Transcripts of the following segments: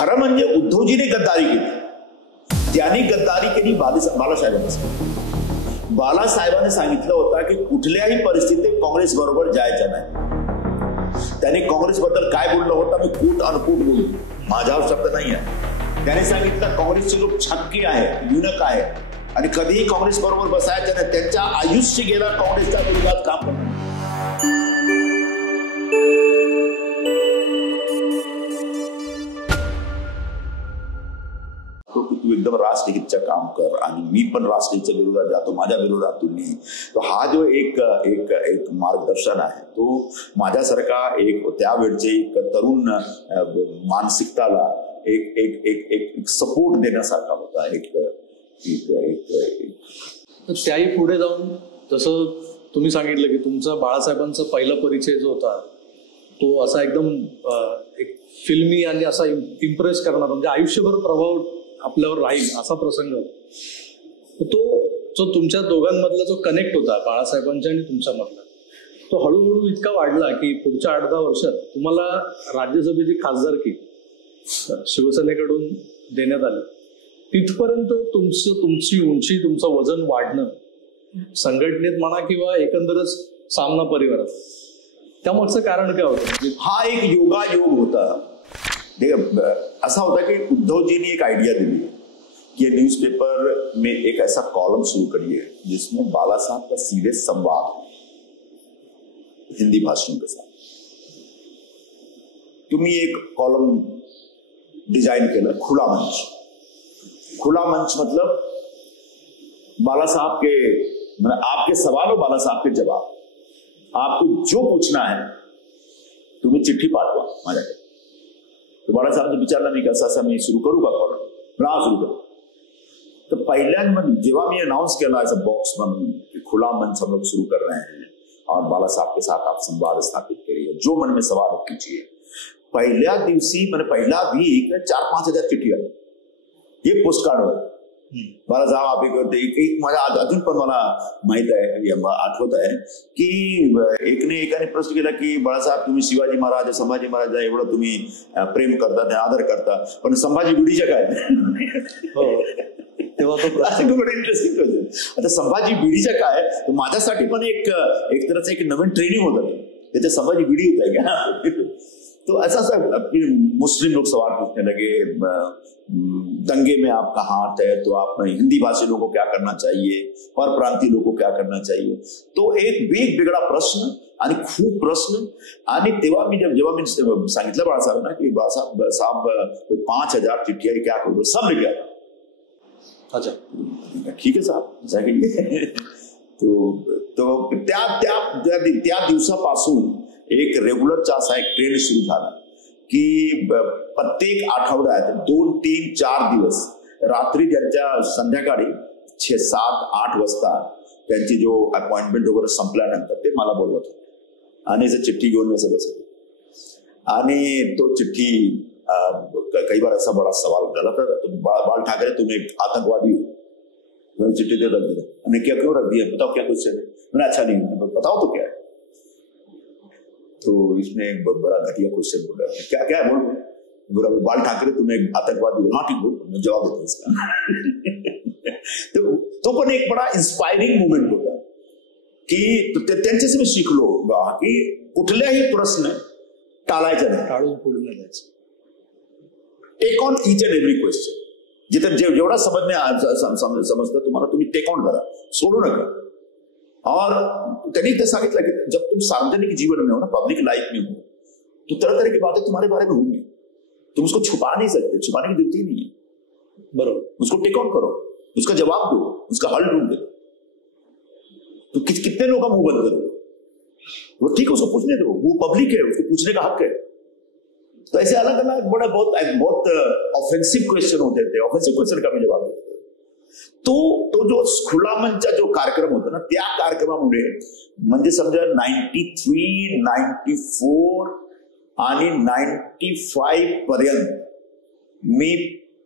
खरं म्हणजे उद्धवजीने गद्दारी केली. त्यांनी गद्दारी केली बालासाहेबांनी. बालासाहेबांनी सांगितलं होतं की कुठल्याही परिस्थितीत काँग्रेस बरोबर जायचं नाही. त्यांनी काँग्रेसबद्दल काय बोललं होतं मी कूट अनकूट बोललो, माझ्यावर शब्द नाही आहे. त्याने सांगितलं काँग्रेसचे लोक छक्की आहे, युनक आहे आणि कधीही काँग्रेस बरोबर बसायचं नाही. त्यांच्या आयुष्य गेलं काँग्रेसच्या विरोधात काम करणं. तू एकदम राष्ट्रहितचं काम कर आणि मी पण राष्ट्रहितच्या विरोधात जातो, माझ्या विरोधात तुम्ही. तो हा जो एक एक एक मार्गदर्शन आहे तो माझ्यासारखा एक त्यावेळचे एक तरुण मानसिकताला एक एक एक एक सपोर्ट देण्यासारखा होता. एक त्याही पुढे जाऊन जसं तुम्ही सांगितलं की तुमचा बाळासाहेबांचा पहिला परिचय जो होता तो असा एकदम एक फिल्मी आणि असा इम्प्रेस करणारा, म्हणजे आयुष्यभर प्रभाव आपल्यावर राहील असा प्रसंग. तो जो तुमच्या दोघांमधला जो कनेक्ट होता बाळासाहेबांच्या आणि तुमच्यामधला, तो हळूहळू इतका वाढला की पुढच्या 8-10 वर्षात तुम्हाला राज्यसभेची खासदारकी शिवसेनेकडून देण्यात आली. तिथपर्यंत तुमची उंची, तुमचं वजन वाढणं संघटनेत म्हणा किंवा एकंदरच सामना परिवारात, त्यामागचं कारण काय होतं? हा एक योगायोग होता. ऐसा होता कि उद्धव जी ने एक आइडिया दी कि न्यूज़पेपर में एक ऐसा कॉलम शुरू करिए जिसमें बाला साहब का सीधे संवाद हिंदी भाषियों के साथ. तुम्ही एक कॉलम डिजाइन केलं, खुला मंच. खुला मंच मतलब बाला साहब के आपके सवाल और बाला साहब के जवाब. आपको जो पूछना है तुम्ही चिठ्ठी पाठवा माझ्याकडे. तो बाला साहब ने विचारलं मी कसं असं मी सुरू करू का कॉलम, ना सुरू करू. तर पहिल्यांदा जेव्हा मी अनाउंस केला ऐसा बॉक्स म्हणून खुला मंच हम लोग शुरू कर रहे हैं और बाला साहब के साथ आप संवाद स्थापित करिए, जो मन में सवाल कीजिए. पहिल्या दिवशी म्हणजे पहिला वीक 4-5 हजार चिठ्ठी आली. हे पोस्ट कार्डवर बाला साहब आप एक माझ्या अजून पण मला माहित आहे, आठवत आहे की एकाने प्रश्न केला की बाळासाहेब तुम्ही शिवाजी महाराज संभाजी महाराज एवढं तुम्ही प्रेम करता, आदर करता, पण संभाजी भिडीच्या काय? तेव्हा तो प्रश्न इंटरेस्टिंग होतं. आता संभाजी भिडीच्या काय, माझ्यासाठी पण एक तरच एक नवीन ट्रेनिंग होतं. त्याच्या संभाजी भिडी होत आहे का? तो ऐसा मुस्लिम लोग सवाल पूछने लगे, दंगे में आपका हाथ है तो आप हिंदी भाषी लोगों को क्या करना चाहिए, पर प्रांतीय लोगों को क्या करना चाहिए. तो एक वेगवेगळा प्रश्न आणि खूप प्रश्न. आणि तेव्हा मी जेव्हा मी सांगितलं बाळासाहेबांना की बाळासाहेब 5,000 चिठ्ठी है, क्या करूँ, सब लिख गया. अच्छा ठीक है साहब जाएंगे. तो त्या दिवसापासून एक रेग्युलरचा असा एक ट्रेंड सुरू झाला की प्रत्येक आठवड्यात 2-3-4 दिवस रात्री त्यांच्या संध्याकाळी 6-7-8 वाजता त्यांची जो अपॉइंटमेंट वगैरे संपल्यानंतर ते मला बोलवत होते आणि चिठ्ठी घेऊन मी असं बसत होतो. आणि तो चिठ्ठी कई बार ऐसा बड़ा सवाल झाला तर बाल ठाकरे तुम एक आतंकवादी हो, मैंने चिट्ठी दे रख दिया. मैंने क्या क्यों रख दिया, बताओ क्या क्वेश्चन है. मैंने अच्छा नहीं, बताओ तो क्या है. तो इसमें बड़ा घटिया क्वेश्चन बोला, क्या क्या है बोल, बाल ठाकरे तुम्हें आतंकवादी हो. हाँ ठीक हो, मैं जवाब देता इसका. तो पण एक बड़ा इन्स्पायरिंग मोमेंट होता की त्यांच्याशी मी शिकलो की कुठल्याही प्रश्न टाळायचा नाही, टाळून पुढे जायचं. Take on each and every question. जिथे जेवढा समजतं तुम्हाला तुम्ही टेक ऑन करा, सोडू नका. और त्यांनी ते सांगितलं की जब तुम सार्वजनिक जीवन में हो ना, पब्लिक लाइफ में हो, तो तरह तरह की बातें तुम्हारे बारे में होंगी. तुम उसको छुपा नहीं सकते, छुपाने की जरूरत ही नहीं है. बरोबर, उसको टेक ऑन करो, उसका जवाब दो, उसका हल ढूंढ दो. तो कितने लोगों का मुंह बंद करो, वो ठीक है उसको पूछने दो, वो पब्लिक है, उसको पूछने का हक है. तो ऐसे अलग अलग बहुत ऑफेंसिव क्वेश्चन होते थे. ऑफेंसिव क्वेश्चन का भी जवाब देते. तो जो खुला मंचचा जो कार्यक्रम होता ना, त्या कार्यक्रमामुळे म्हणजे समजा 93, 94 आणि 95 पर्यंत मी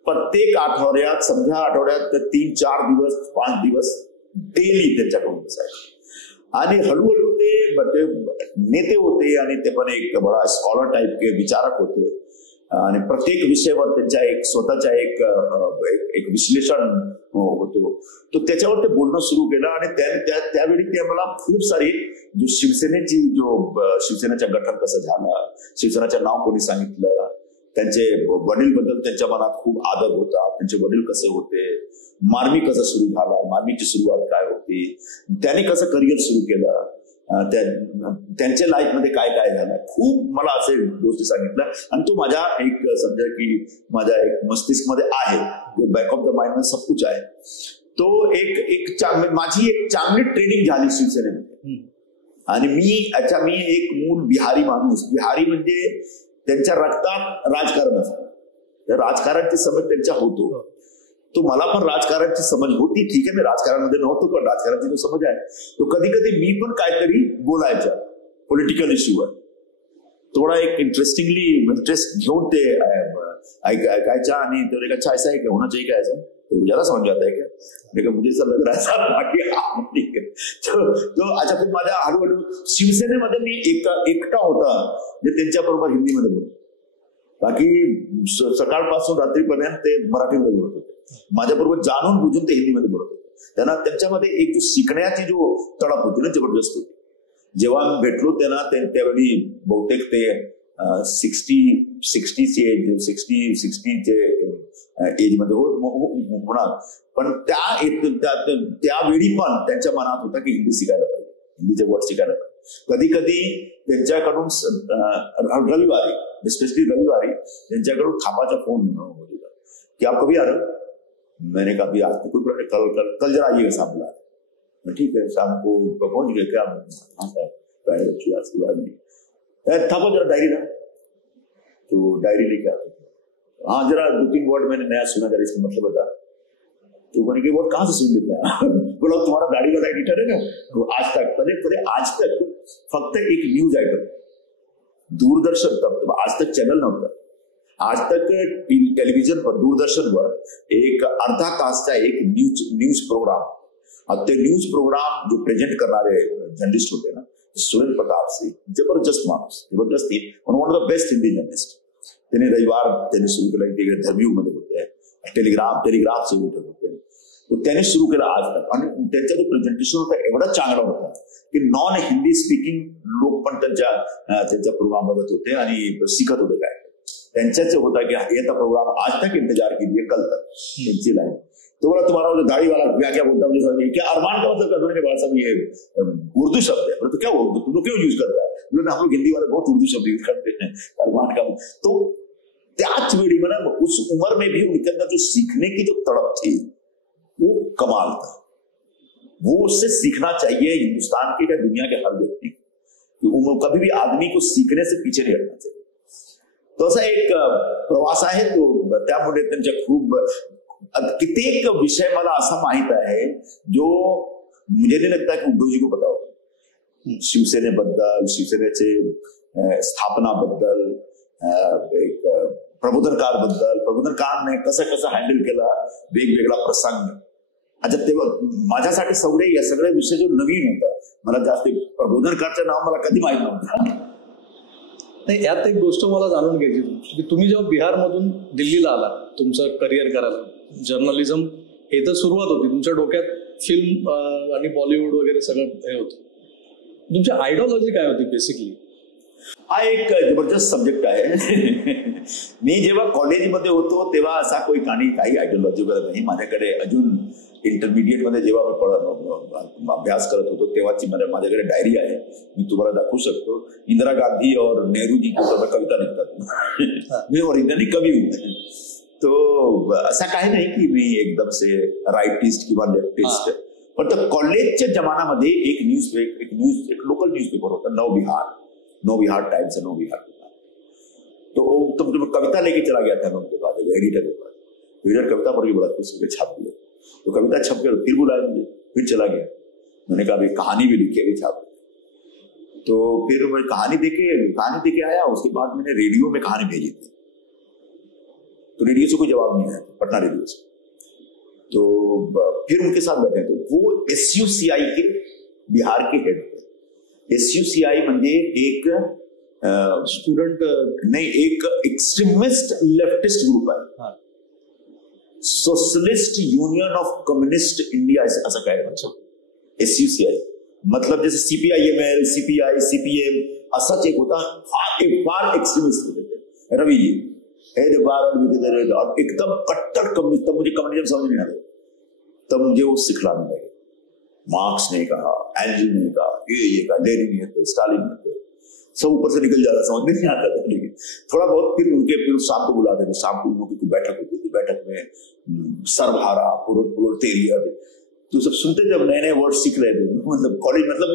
प्रत्येक आठवड्यात 3-4 दिवस 5 दिवस डेली त्यांच्याकडून बसायचो. आणि हळूहळू ते नेते होते आणि ते पण एक बडा स्कॉलर टाइप के विचारक होते. आणि प्रत्येक विषयावर त्यांच्या एक स्वतःच्या एक विश्लेषण होतो. तो त्याच्यावर ते बोलणं सुरू केलं आणि त्यावेळी ते मला खूप सारी जो शिवसेनेच्या गठन कसं झालं, शिवसेनेचं नाव कोणी सांगितलं, त्यांचे वडील बद्दल त्यांच्या मनात खूप आदर होता, त्यांचे वडील कसे होते, मार्मी कसं सुरू झाला, मार्मीची सुरुवात काय होती, त्याने कसं करिअर सुरू केलं, त्यांच्या लाईफमध्ये काय काय झालं, खूप मला असे गोष्टी सांगितल्या. आणि तो माझ्या एक समजा की माझ्या एक मस्तिष्क मध्ये आहे, बॅक ऑफ द माइंड सब कुछ आहे. तो माझी एक चांगली ट्रेनिंग झाली शिवसेनेमध्ये. आणि मी एक मूळ बिहारी माणूस, बिहारी म्हणजे त्यांच्या रक्तात राजकारण असतं, राजकारणाची समज त्यांच्या होतो. तो मला पण राजकारणाची समज होती, ठीक आहे, मी राजकारणामध्ये नव्हतो, पण राजकारणाची जो समज आहे तो कधी कधी मी पण काहीतरी बोलायचं पॉलिटिकल इश्यूवर, थोडा एक इंटरेस्ट घेऊन ते ऐकायचा. आणि तो एक अच्छा ऐसा है क्या, होना चाहिए क्या ऐसा, तो ज्यादा समझ आता है क्या, लेकिन मुझे सब लग रहा है बाकी ठीक है. तो अच्छा, फिर माझ्या हळूहळू शिवसेनेमध्ये मी एकटा होता जे त्यांच्याबरोबर हिंदीमध्ये बोलतो, बाकी सकाळपासून रात्रीपर्यंत ते मराठीमध्ये बोलत होते. माझ्याबरोबर जाणून बुजून ते हिंदीमध्ये बोलत होते. त्यांना त्यांच्यामध्ये एक जो शिकण्याची जो तडप होती ना, जबरदस्त होती. जेव्हा आम्ही भेटलो त्यांना त्यावेळी बहुतेक ते 60चे एज मध्ये होणार, पण त्यावेळी पण त्यांच्या मनात होता की हिंदी शिकायला पाहिजे, हिंदीचे वर्ड शिकायला पाहिजे. कधी कधी त्यांच्याकडून रविवारी, स्पेशली रविवारी त्यांच्याकडून खापाचा फोन होता की आप कभी आ रहे हो. मैंने कहा अभी आज तो कोई प्रॉब्लम, कल जरा आइएगा शाम को. ठीक है, शाम को पहुंच गए क्या, था वो जरा डायरी ना, तो डायरी लेके आते थे. हाँ, जरा 2-3 वर्ड मैंने नया सुना, जरा इसका मतलब बता. तो मैंने कहा वर्ड कहाँ से सुन लेते हैं. बोला तुम्हारा गाड़ी वाला एडिटर है ना, तो आज तक फक्त एक न्यूज आइटम दूरदर्शन, तब आज तक चॅनल नव्हता, आज तक टेलिव्हिजन पर दूरदर्शनवर एक अर्धा तासचा एक न्यूज प्रोग्राम, ते न्यूज प्रोग्राम जो प्रेझेंट करणारे जर्नलिस्ट होते ना, सुनील प्रताप सिंह, जबरदस्त माणूस, जबरदस्त one of the best Hindi journalist. त्यांनी रविवार त्यांनी सुरू केलं, धर्मीव मध्ये होते, टेलिग्राफ से होते, तो त्याने सुरू केलं आज तक. आणि त्यांचा जो प्रेझेंटेशन होता एवढा चांगला होता की नॉन हिंदी स्पीकिंग लोक पण त्यांच्या प्रोग्राम बघत होते आणि शिकत होते. काय त्यांच्याच होता कि ये प्रोग्राम आज तक इंतजार कीजिए, कल तक त्यांची लाइन. तो बोला तुम्हारा वो दाढ़ी वाला क्या बोलता मुझे, क्या अरमान का मतलब करने के बाद सब ये उर्दू शब्द है, तो क्या उर्दू तुम लोग क्यों यूज करता है. हम लोग हिंदी वाले बहुत उर्दू शब्द यूज करते हैं अरमान का. तो त्याच वेळी मला उस उम्र में भी उनके अंदर जो सीखने की जो तड़प थी वो कमाल था. वो उससे सीखना चाहिए हिंदुस्तान के या दुनिया के हर व्यक्ति को. कभी भी आदमी को सीखने से पीछे नहीं हटना चाहिए. तो असा एक प्रवास आहे. तो त्यामुळे त्यांच्या खूप कित्येक विषय मला असा माहित आहे जो मुझे नहीं लगता कि उद्धव जी को पता होगा. शिवसेनेबद्दल, शिवसेनेचे स्थापनाबद्दल, एक प्रबोधनकारने कसं हँडल केला वेगवेगळा प्रसंग. अच्छा, तेव्हा माझ्यासाठी सगळे विषय जो नवीन होता, मला जास्त प्रबोधनकारचं नाव मला कधी माहित नव्हतं. नाही, यात एक गोष्ट मला जाणून घ्यायची की तुम्ही जेव्हा बिहारमधून दिल्लीला आला तुमचं करिअर करायला, जर्नलिझम हे तर सुरुवात होती, तुमच्या डोक्यात फिल्म आणि बॉलिवूड वगैरे सगळं हे होतं. तुमची आयडिओलॉजी काय होती बेसिकली? हा एक जबरदस्त सब्जेक्ट आहे. मी जेव्हा कॉलेजमध्ये होतो तेव्हा असा काही आयडिओलॉजी वगैरे नाही माझ्याकडे. अजून इंटरमिडिएट मध्ये जेव्हा मी अभ्यास करत होतो तेव्हाची माझ्याकडे डायरी आहे, मी तुम्हाला दाखवू शकतो. इंदिरा गांधी और नेहरू जी की कविता लिखतात मी, ओरिजिनली कवी होते. तो असा काही नाही की मी एकदम से राईटिस्ट किंवा लेफ्टिस्ट. पण कॉलेजच्या जमान्यामध्ये एक लोकल न्यूजपेपर होता, नव बिहार टाइम्स, नव बिहार. तो कविता लेके चला गया था मैं उनके पास, एडिटर के पास. एडिटर कविता पढ़ के बड़ा खुश होकर छाप दिया. तो कविता छप कर फिर बुलाया मुझे, फिर चला गया. मैंने कहा कहानी भी लिखी है, छाप. तो फिर मैं कहानी देके आया. उसके बाद मैंने रेडियो में कहानी भेजी थी, तो रेडियो से कोई जवाब नहीं आया, पटना रेडियो से. तो फिर उनके साथ बैठे, तो वो SUCI के बिहार के हेड थे. SUCI म्हणजे एक स्टुडंट नाही, एक एक्स्ट्रीमिस्ट लेफ्टिस्ट ग्रुप आहे, socialist union of communist India असं काय, SUCI, मतलब जैसे CPIML, CPI, CPM असाच एक होता, फार एक्स्ट्रीमिस्ट होते थे रवि जी, एकदम कट्टर कम्युनिस्ट। तब मुझे कम्युनिज्म समझ नहीं आता, तब मुझे वो सिखलाने लगे। मार्क्स ने कहा, एंजल ने कहा, ये कहा, लेनिन ने थे, स्टालिन ने थे, सब ऊपर से निकल जाता, समझ में नहीं आता था। लेकिन थोड़ा बहुत फिर शाम को बुलाते थे, शाम को उनकी कोई बैठक होती थी, बैठक में सर्वहारा, प्रोलेटेरियट, तो सब सुनते थे, नए नए वर्ड सीख रहे थे। मतलब कॉलेज, मतलब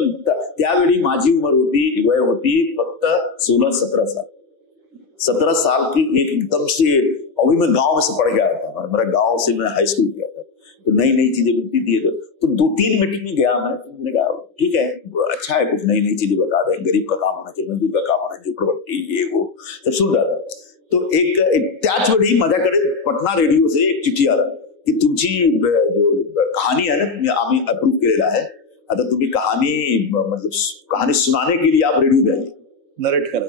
त्यावेळी माझी उम्र होती, वय होती फक्त 16-17 साल। 17 साल की एक एकदम से, अभी मैं गांव में से पढ़ के आया था, मेरा गांव से मैं हाई स्कूल गया था, तो नई नई चीजें मिलती थी। तो 2-3 मीटिंग में गया मैं, तो मैंने कहा ठीक है, अच्छा है, कुछ नई नई चीजें बता दें, गरीब का काम होना चाहिए, मजदूर का काम होना चाहिए, झोपड़पट्टी, ये वो सब सुन रहा था। तो एक त्याच वेळी माझ्याकडे पटना रेडिओ से एक चिठ्ठी आला की तुमची जो कहानी आहे ना, आम्ही अप्रूव्ह केलेला आहे, आता तुम्ही कहानी, मतलब कहानी सुनाने के लिए आप रेडियो पे आइए, नरेट करा।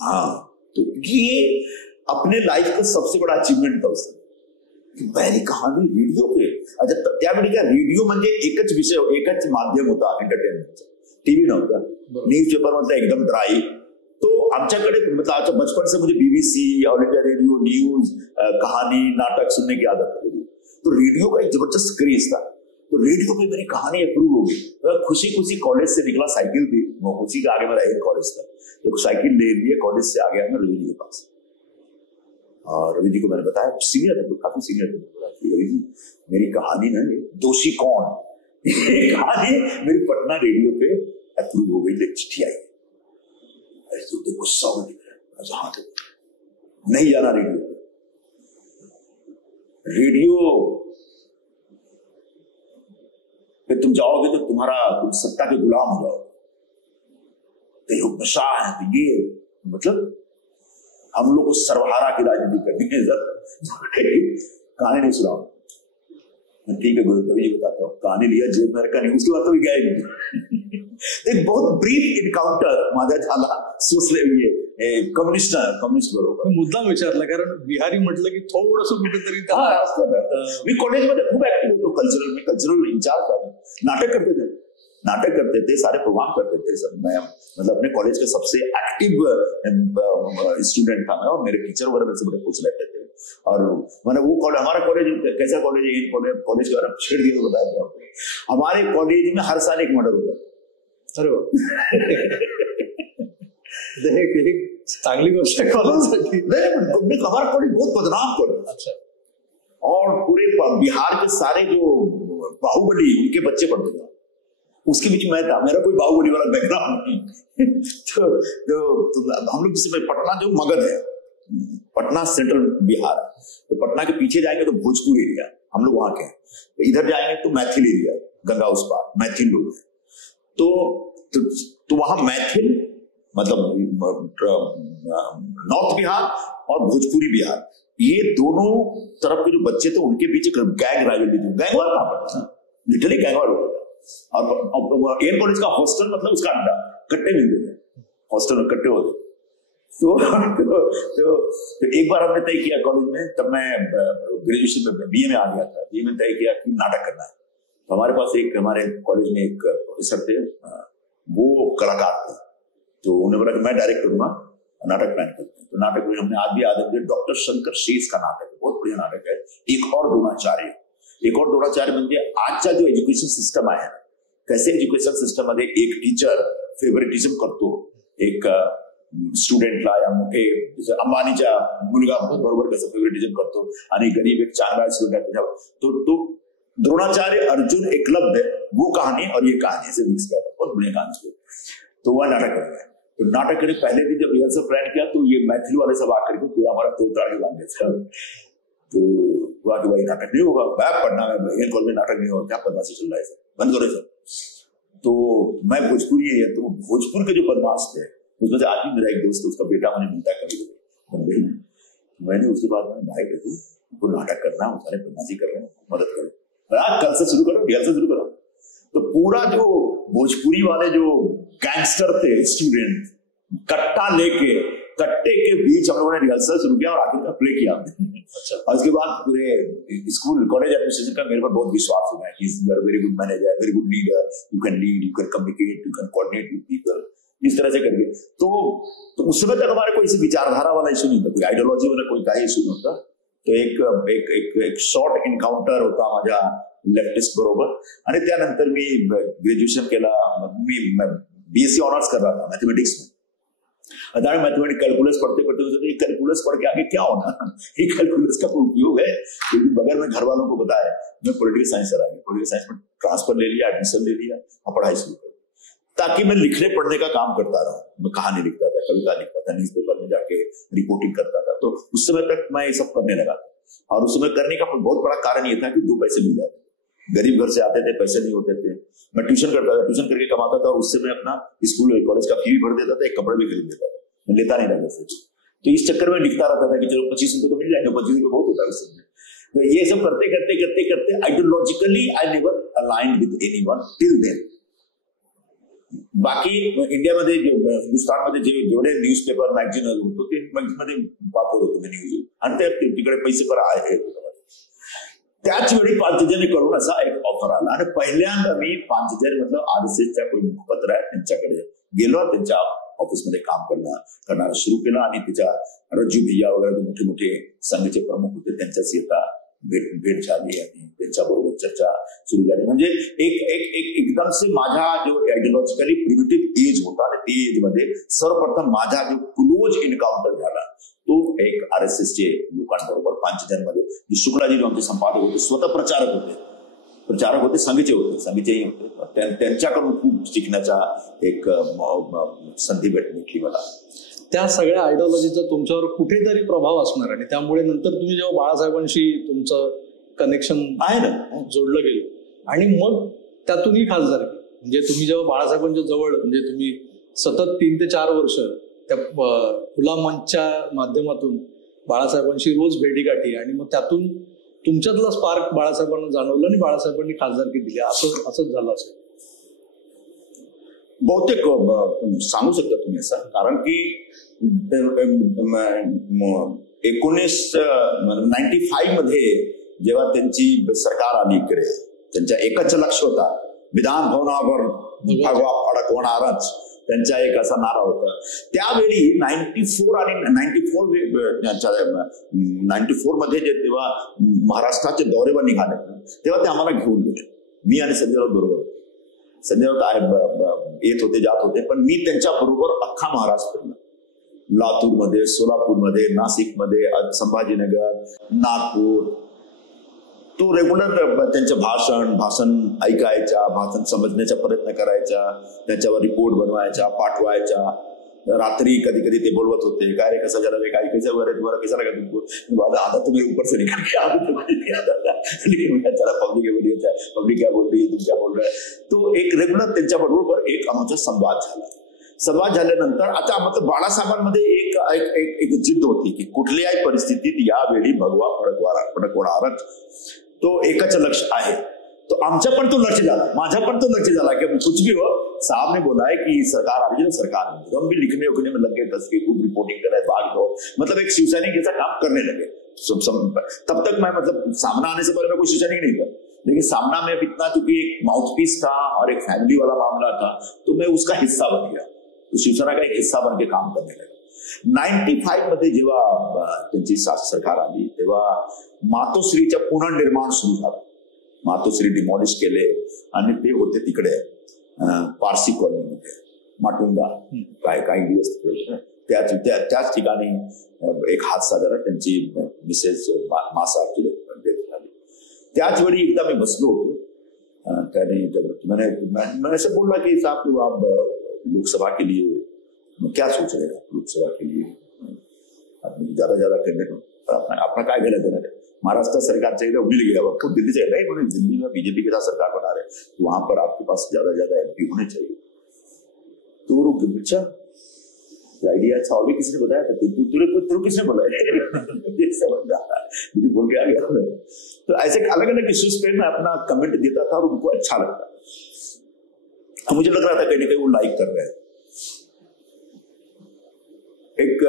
हाँ, तो ये अपने लाइफ का सबसे बड़ा अचीवमेंट था उससे, पहली कहानी रेडिओ पे। अच्छा, त्यावेळी काय, रेडिओ म्हणजे एकच विषय, एकच माध्यम होता एंटरटेनमेंटचा, टीव्ही नव्हता, न्यूजपेपर मधला एकदम ड्राई। तो आमच्याकडे, मतलब आमच्या बचपन से मुझे BBC, all India radio, news, कहानी, नाटक सुनने की आदत थी। तो रेडियो का एक जबरदस्त क्रेज था, तो रेडियो पे मेरी कहानी अप्रूव हो गई। तो खुशी खुशी कॉलेज से निकला, साइकिल थी, उसी के आगे मेरा एक कॉलेज था, तो साइकिल ले लिए, कॉलेज से आ गया मैं रवि जी के पास। और रवि जी को मैंने बताया, सीनियर थे, काफी सीनियर थे, रवि जी मेरी कहानी ना, दोषी कौन, ये कहानी मेरी पटना रेडियो पे अप्रूव हो गई, चिट्ठी आई। तो गुस्सा में दिख रहा है, नहीं जाना रेडियो पे, रेडियो पे तुम जाओगे तो तुम सत्ता के गुलाम हो जाओगे, तो ये नशा है, तो ये मतलब हम लोग को सर्वहारा की राजनीति करनी है सर। कहानी नहीं सुनाओ, ठीक है गुरु, कभी बताता हूँ। कहानी लिया, जेब में रखा, नहीं, उसके बाद तो गया ही नहीं। एक बहुत ब्रीफ इन्काउंटर माझा झाला कम्युनिस्ट बरोबर। मुद्दाम विचारला, कारण बिहारी म्हटलं की थोडंसं कुठेतरी मी कॉलेजमध्ये खूप ऍक्टिव्ह होतो, कल्चरल इंचार्ज था, नाटक करते थे, सारे प्रोग्राम करते थे सब। मैं मतलब अपने कॉलेज का सबसे एक्टिव स्टूडेंट था मैं, और मेरे टीचर वगैरह मेरे से बड़े पूछ लेते थे। और मैंने वो हमारा कॉलेज कैसा कॉलेज है, कॉलेज के बारे में छेड़ दिया तो बताया आपको। हमारे कॉलेज में हर साल एक मर्डर होता है। अरे चांगली गोष्ट है कॉलेज, हमारा कॉलेज बहुत बदनाम कॉलेज। अच्छा, और पूरे बिहार के सारे जो बाहुबली, उनके बच्चे पढ़ते थे, उसके बीच मैं था, मेरा कोई बाहुबली वाला बैकग्राउंड नहीं। तो हम लोग जैसे पटना जो मगध है, पटना सेंट्रल बिहार है, तो पटना के पीछे जाएंगे तो भोजपुर एरिया, हम लोग वहां के हैं, तो इधर जाएंगे तो मैथिल एरिया, गंगा उस पार मैथिल लोग हैं। तो वहां मैथिल मतलब नॉर्थ बिहार और भोजपुरी बिहार, ये दोनों तरफ के जो बच्चे थे, उनके बीच गैंग राइवलरी, गैंग वार था पड़ता, लिटरली गैंग वार होता था। और एयर कॉलेज का हॉस्टल मतलब उसका अड्डा, कट्टे मिलते थे, हॉस्टल में कट्टे होते। तो एक बार हमने तय किया कॉलेज में, तब मैं ग्रेजुएशन में BA में आ गया था, BA में तय किया कि नाटक करना है। तो हमारे पास हमारे कॉलेज में एक प्रोफेसर थे, वो कलाकार थे, तो उन्होंने बोला कि मैं डायरेक्ट करूंगा, नाटक प्लान करते हैं। तो नाटक में हमने आज भी आदम दिया, डॉक्टर शंकर शेष का नाटक है, बहुत बढ़िया नाटक है। एक और द्रोणाचार्य म्हणजे आजचा जो एज्युकेशन सिस्टम आहे, कैसे एज्युकेशन सिस्टम मध्ये एक टीचर फेवरेटिझम करतो एक स्टुडंटला, या मोठे अंबानीच्या मुलगा बरोबर कसं फेवरेटिझम करतो, आणि गरीब एक 4 बाय स्टुडंट है, तो द्रोणाचार्य, अर्जुन, एकलव्य, वो कहानी और ये कहानी ऐसे मिक्स किया था, बहुत बढ़िया कहानी। तो वह नाटक कर गया। तो नाटक के पहले दिन जब रिहर्सल प्लान किया, तो ये मैथिली वाले सब आकर के पूरा हमारा तोड़ताड़ के बांध दिया। तो वही नाटक नहीं होगा, मैं पढ़ना है कॉलेज में नाटक नहीं होगा, क्या बदमाशी चल रहा है सर, बंद करो सर। तो मैं भोजपुरी है, तो भोजपुर के जो बदमाश थे, उसमें से आज भी मेरा एक दोस्त, उसका बेटा मुझे मिलता है कभी, मैंने उसके बाद में भाई देखो वो नाटक करना, वो सारे बदमाशी कर रहे हैं, मदद करो, कल से शुरू करो, रिहर्सल शुरू करो। तो पूरा जो भोजपुरी वाले जो गैंगस्टर थे स्टूडेंट, कट्टा लेके कट्टे के बीच हम लोगों ने रिहर्सल शुरू किया और आखिरकार प्ले किया हमने। अच्छा। और उसके बाद पूरे स्कूल कॉलेज एडमिनिस्ट्रेशन का मेरे पर बहुत विश्वास हुआ है कि you are very good manager, very good leader, you can lead, you can communicate, you can coordinate with people, इस तरह से करके। तो उस समय तक हमारे कोई विचारधारा वाला इशू नहीं था, कोई आइडियोलॉजी वाला कोई काही इशू नव्हता। तो एक शॉर्ट एन्काउंटर होता माझ्या लेफ्टिस्ट बरोबर आणि त्यानंतर मी ग्रॅज्युएशन केला। मी बीएससी ऑनर्स कर रहा था मैथमेटिक्स में। मैथमेटिक्स कैलकुलस पढ़ते पढ़ते कैलकुलस पढ़ के आगे क्या होना, ये कैलकुलस का कोई उपयोग है? क्योंकि बगैर में घर वालों को बताया मैं पॉलिटिकल साइंस चला गया, पॉलिटिकल साइंस में ट्रांसफर ले लिया, एडमिशन ले लिया और पढ़ाई शुरू कर, ताकि मैं लिखने पढ़ने का काम करता रहूं। मैं कहानी लिखता था, कविता लिखता था, न्यूज़पेपर में जाके रिपोर्टिंग करता था। तो उस समय तक मैं ये सब करने लगा था और उस समय करने का बहुत बड़ा कारण ये था कि 2 पैसे मिल जाते। गरीब घर से आते थे, पैसे नहीं होते थे। मैं ट्यूशन करता था, ट्यूशन करके कमाता था और उससे मैं अपना स्कूल कॉलेज का फी भी भर देता था, एक कपड़े भी खरीद देता था, मैं लेता नहीं था घर से। तो इस चक्कर में लिखता रहता था कि चलो 25 रुपए तो मिल जाएंगे, 25 रुपए बहुत होता है उस समय। तो ये सब करते करते करते करते आइडियोलॉजिकली आई नेवर अलाइन विद एनीवन टिल देन। बाकी इंडियामध्ये हिंदुस्थानमध्ये जेवढे न्यूजपेपर मॅगझिन होतो ते मध्ये वापरत होतो मी न्यूज, आणि ते तिकडे पैसे पर आहे। त्याच वेळी पांचजनीकडून असा एक ऑफर आला आणि पहिल्यांदा मी पांचजनी मधलं आरएसएसच्या कोणी मुखपत्र आहे त्यांच्याकडे गेलो, त्यांच्या ऑफिसमध्ये काम करणार सुरू केलं आणि त्याच्या रज्जू भैया वगैरे मोठे मोठे संघाचे प्रमुख होते, त्यांच्याच येता भेट झाली आणि त्यांच्याबरोबर चर्चा सुरू झाली। म्हणजे एकदम से माझा जो आयडियोलॉजिकली प्रिमिटिव्ह एज होता आणि ते एज मध्ये सर्वप्रथम माझा जो क्लोज एन्काउंटर झाला तो एक आरएसएसचे लोकांबरोबर पांचजनमध्ये। शुक्लाजी जो आमचे संपादक होते, स्वतः प्रचारक होते, संघीचे संघीचेही होते, त्यांच्याकडून खूप शिकण्याचा एक संधी भेटली मला। त्या सगळ्या आयडियोलॉजीचा तुमच्यावर कुठेतरी प्रभाव असणार आणि त्यामुळे नंतर तुम्ही जेव्हा बाळासाहेबांशी तुमचं कनेक्शन आहे ना जोडलं गेलं आणि मग त्यातूनही खासदारकी, म्हणजे तुम्ही जेव्हा बाळासाहेबांच्या जवळ, म्हणजे तुम्ही सतत 3 ते 4 वर्ष त्या खुला मंचच्या माध्यमातून बाळासाहेबांशी रोज भेटीगाठी, आणि मग त्यातून तुमच्यातला स्पार्क बाळासाहेबांना जाणवलं आणि बाळासाहेबांनी खासदारकी दिली, असंच झालं असेल बहुतेक। सांगू शकता तुम्ही असं, कारण की 1995 मध्ये जेव्हा त्यांची सरकार आली इकडे, त्यांच्या एकच लक्ष होता विधान भवनावर भगवा फडक होणारच, त्यांचा एक असा नारा होता। त्यावेळी 94 आणि 94 मध्ये जे तेव्हा महाराष्ट्राचे दौरेवर निघाले तेव्हा ते आम्हाला घेऊन गेले, मी आणि संजय राऊत बरोबर। संजय राऊत येत होते जात होते, पण मी त्यांच्या बरोबर अख्खा महाराष्ट्र फिरला, लातूरमध्ये, सोलापूरमध्ये, नाशिकमध्ये, संभाजीनगर, नागपूर। तो रेग्युलर त्यांचं भाषण ऐकायचा, भाषण समजण्याचा प्रयत्न करायचा, त्याच्यावर रिपोर्ट बनवायचा, पाठवायचा। रात्री कधी कधी ते बोलवत होते, काय रे कसं झालं रे, काय कैसा बरं तुम्हाला, कैसा लगा तुमको, आता तुम्ही ऊपर से निकल के आगे तो नहीं आता था, लेकिन चला पब्लिक क्या बोल रही है, तुम क्या बोल रहे हैं। तो एक रेग्युलर त्यांच्या बरोबर एक आमचा संवाद झाल्यानंतर आता मतलब बाळासाहेबांमध्ये एक जिद्द होती की कुठल्याही परिस्थितीत यावेळी भगवा फडक होणारच, तो एकच लक्ष आहे। तो आमचा पण तो लक्ष झाला, माझा पण तो लक्ष झाला कि कुछ भी हो, साहब ने बोला है कि सरकार आ रही है, सरकार हम भी लिखने उखने में लग गए, कस के खूब रिपोर्टिंग करे, भाग दो, मतलब एक शिवसैनिक जैसा काम करने लगे। तब तक मैं मतलब सामना आने से पहले मैं कोई शिवसैनिक नहीं था, लेकिन सामना में इतना चूंकि एक माउथपीस था और एक फैमिली वाला मामला था, तो मैं उसका हिस्सा बन गया, तो शिवसेना का एक हिस्सा बन के काम करने लगा। 95 मध्ये जेव्हा त्यांची सरकार आली तेव्हा मातोश्रीचं पुनर्निर्माण सुरू झालं, मातोश्री डिमॉलिश केले आणि ते होते तिकडे पारसी कॉलनीमध्ये माटुंगा, काही दिवस त्याच ठिकाणी एक हादसा झाला, त्यांची मिसेस मासाची डेथ झाली। त्याच वेळी एकदा मी बसलो होतो, मैंने ऐसे बोला कि साहब आप लोकसभा के लिए क्या सोच रहे हैं, लोकसभा के लिए ज्यादा कैंडिडेट अपना काय घेना देना है। महाराष्ट्र सरकार चाहिए उम्मीद गया आपको दिल्ली से नहीं, बोले दिल्ली में बीजेपी के साथ सरकार बना रहे, तो वहां पर आपके पास ज्यादा एमपी होने चाहिए। तो रुक अच्छा आइडिया अच्छा, और भी किसी ने बताया था, तुझे किसने बोला मुझे बोल के आ गया। तो ऐसे अलग अलग इश्यूज पे मैं अपना कमेंट देता था और उनको अच्छा लगता, मुझे लग रहा था कहीं ना कहीं वो लाइक कर रहे हैं। एक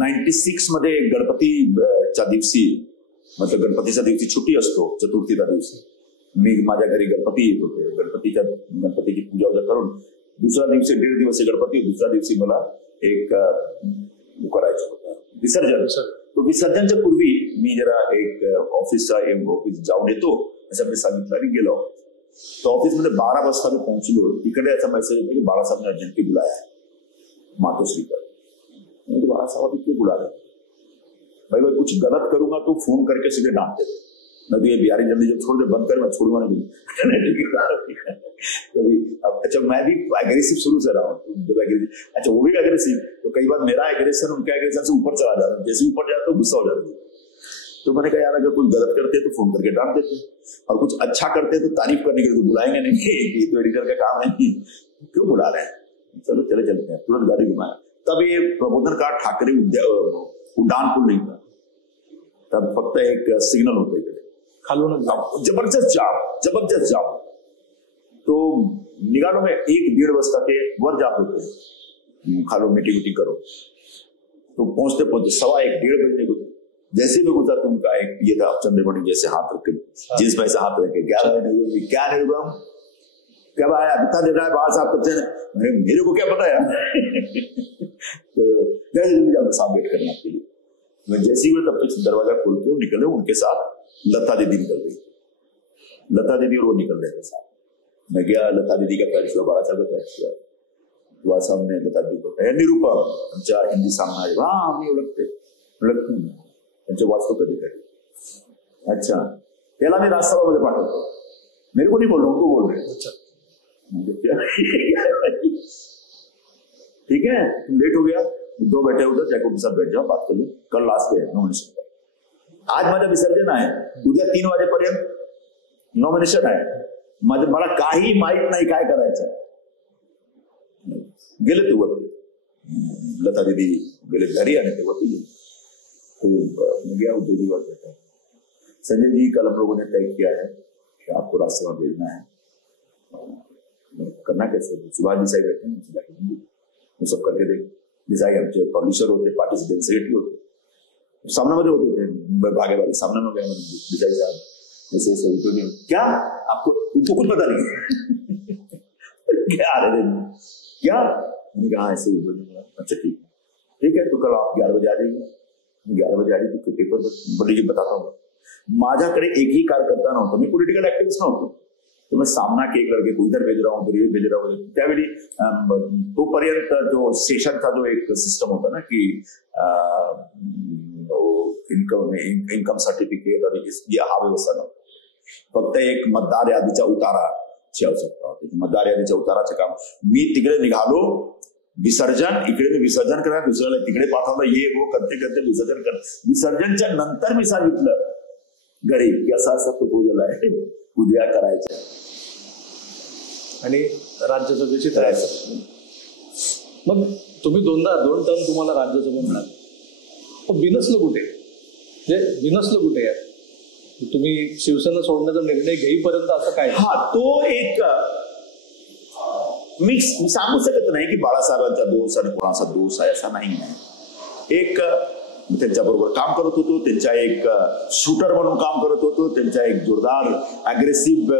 96 मध्ये गणपतीच्या दिवशी, मतलब गणपतीच्या दिवशी सुट्टी असतो, चतुर्थीच्या दिवशी मी माझ्या घरी गणपती येत होते. गणपतीची पूजा करून दुसऱ्या दिवशी 1.5 दिवस गणपती, दुसऱ्या दिवशी मला एक करायचं होतं विसर्जन. तो विसर्जनच्या पूर्वी मी जरा एक ऑफिस जाऊन येतो असं मी सांगितलं आणि गेलो. तो ऑफिसमध्ये 12 वाजता मी पोहोचलो. तिकडे याचा मेसेज होता की बाळासाहेब ने अर्जेंटली बुलाया है मातोश्री पर. बाळासाहेब क्यों बुला रहे? भाई मैं कुछ गलत करूंगा तो फोन करके सीधे डांट देते, न तो ये बिहारी जल्दी जब छोड़ दे, बंद कर, मैं छोड़ूंगा नहीं. कभी अच्छा मैं भी एग्रेसिव शुरू से रहा हूँ. जब अच्छा वो भी एग्रेसिव, तो कई बार मेरा एग्रेशन उनके एग्रेशन से ऊपर चला जाता है. जैसे ऊपर जाता तो गुस्सा हो जाता है. तो मैंने कहा यार अगर कुछ गलत करते तो फोन करके डांट देते, और कुछ अच्छा करते तो तारीफ करने के लिए तो बुलाएंगे नहीं. ये तो एडिटर का काम है, क्यों बुला रहे हैं, चलो चले चलते हैं. तुरंत गाड़ी घुमाया. तब ये प्रबोधन का ठाकरे उड्डाण पूल नहीं था. तब फक्त एक सिग्नल होतं इकडे खालून जबरदस्त जाम. तो निघालो में 1-1.5 वाजता ते वर जात होते खालो मीटिंग करो. तो पहुंचते 1:15 बजने को. जैसे भी गुजरा तो उनका एक ये था चंद्रमणि जैसे हाथ रख के, जींस में से हाथ रख के, क्या भाई इतना दे रहा है बाहर साहब कब से, मेरे को क्या पता यार. तो जैसे साहब वेट करना आपके लिए. मैं जैसे ही तब तक दरवाजा खोल के निकले, उनके साथ लता दीदी निकल गई. लता दीदी और वो निकल रहे थे साथ. मैं गया, लता दीदी का पैर छुआ, बाळासाहेब का पैर छुआ. बाळासाहेब ने लता दीदी को निरूपम आमच्या हिंदी सामना, हाँ आम्ही ओळखते त्यांचे वाचतो कधी कधी. अच्छा त्याला मी राजसभामध्ये पाठवतो, मेरे को नहीं बोल रहा, उनको बोल रहे. अच्छा ठीक है, तुम लेट हो गया, दो बैठे उधर, जैको के साथ बैठ जाओ, बात कर लो, कल लास्ट डे नॉमिनेशन. आज माझं विसर्जन आहे, उद्या 3 वाजेपर्यंत नॉमिनेशन आहे. मला काही माहित नाही काय करायचं. गेले ते वरती, लता दीदी गेले घरी आणि ते वरती गेले. तो गया उद्योगी वर्ग है. संजय जी कल हम लोगों ने तय किया है कि आपको राज्यसभा भेजना है, करना कैसे. सुभाष देसाई बैठे हैं, वो सब करके देख. देसाई आमचे पब्लिशर होते, पार्टीचे जनरल सेक्रेटरी होते, सामनामध्ये होते थे भागेभागी. सामने में गए देसाई साहब ऐसे ऐसे उद्योगी, क्या आपको उनको कुछ पता नहीं क्या आ रहे थे क्या. मैंने कहा ऐसे उद्योगी. अच्छा ठीक है, तो कल आप 11 बजे आ जाइए. 11 बजे आली तो पेपर बड़ी बताता हूँ. माझ्याकडे एकही कार्यकर्ता नव्हता, मी पॉलिटिकल ऍक्टिव्हिस्ट नव्हतो. तो मैं सामना के एक लड़के को इधर भेज रहा हूँ, फिर ये भेज रहा हूँ. त्यावेळी तोपर्यंत जो सेशनचा जो एक सिस्टम होता ना की इन्कम सर्टिफिकेट आणि हा व्यवस्था नव्हता. फक्त एक मतदार यादीच्या उताराची आवश्यकता होती. मतदार यादीच्या उताराचं काम मी तिकडे निघालो. विसर्जन इकडे मी विसर्जन करा, दुसऱ्याला तिकडे पाठवलं, ये वो करते करते विसर्जन कर. विसर्जनच्या नंतर मी सांगितलं घरी की असा असा प्रपोजल आहे, उद्या करायचं आणि राज्यसभेची तयारी. मग तुम्ही 2 टर्म तुम्हाला राज्यसभा मिळाली, पण बिनसलं कुठे, म्हणजे बिनसलं कुठे आहे तुम्ही शिवसेना सोडण्याचा निर्णय घेईपर्यंत असं काय. हा तो एक मी सांगू शकत नाही की बाळासाहेबांचा दोष आणि कोणाचा दोष आहे, असा नाही आहे. एक त्यांच्याबरोबर काम करत होतो, त्यांच्या एक शूटर म्हणून काम करत होतो, त्यांचा एक जोरदार अग्रेसिव्ह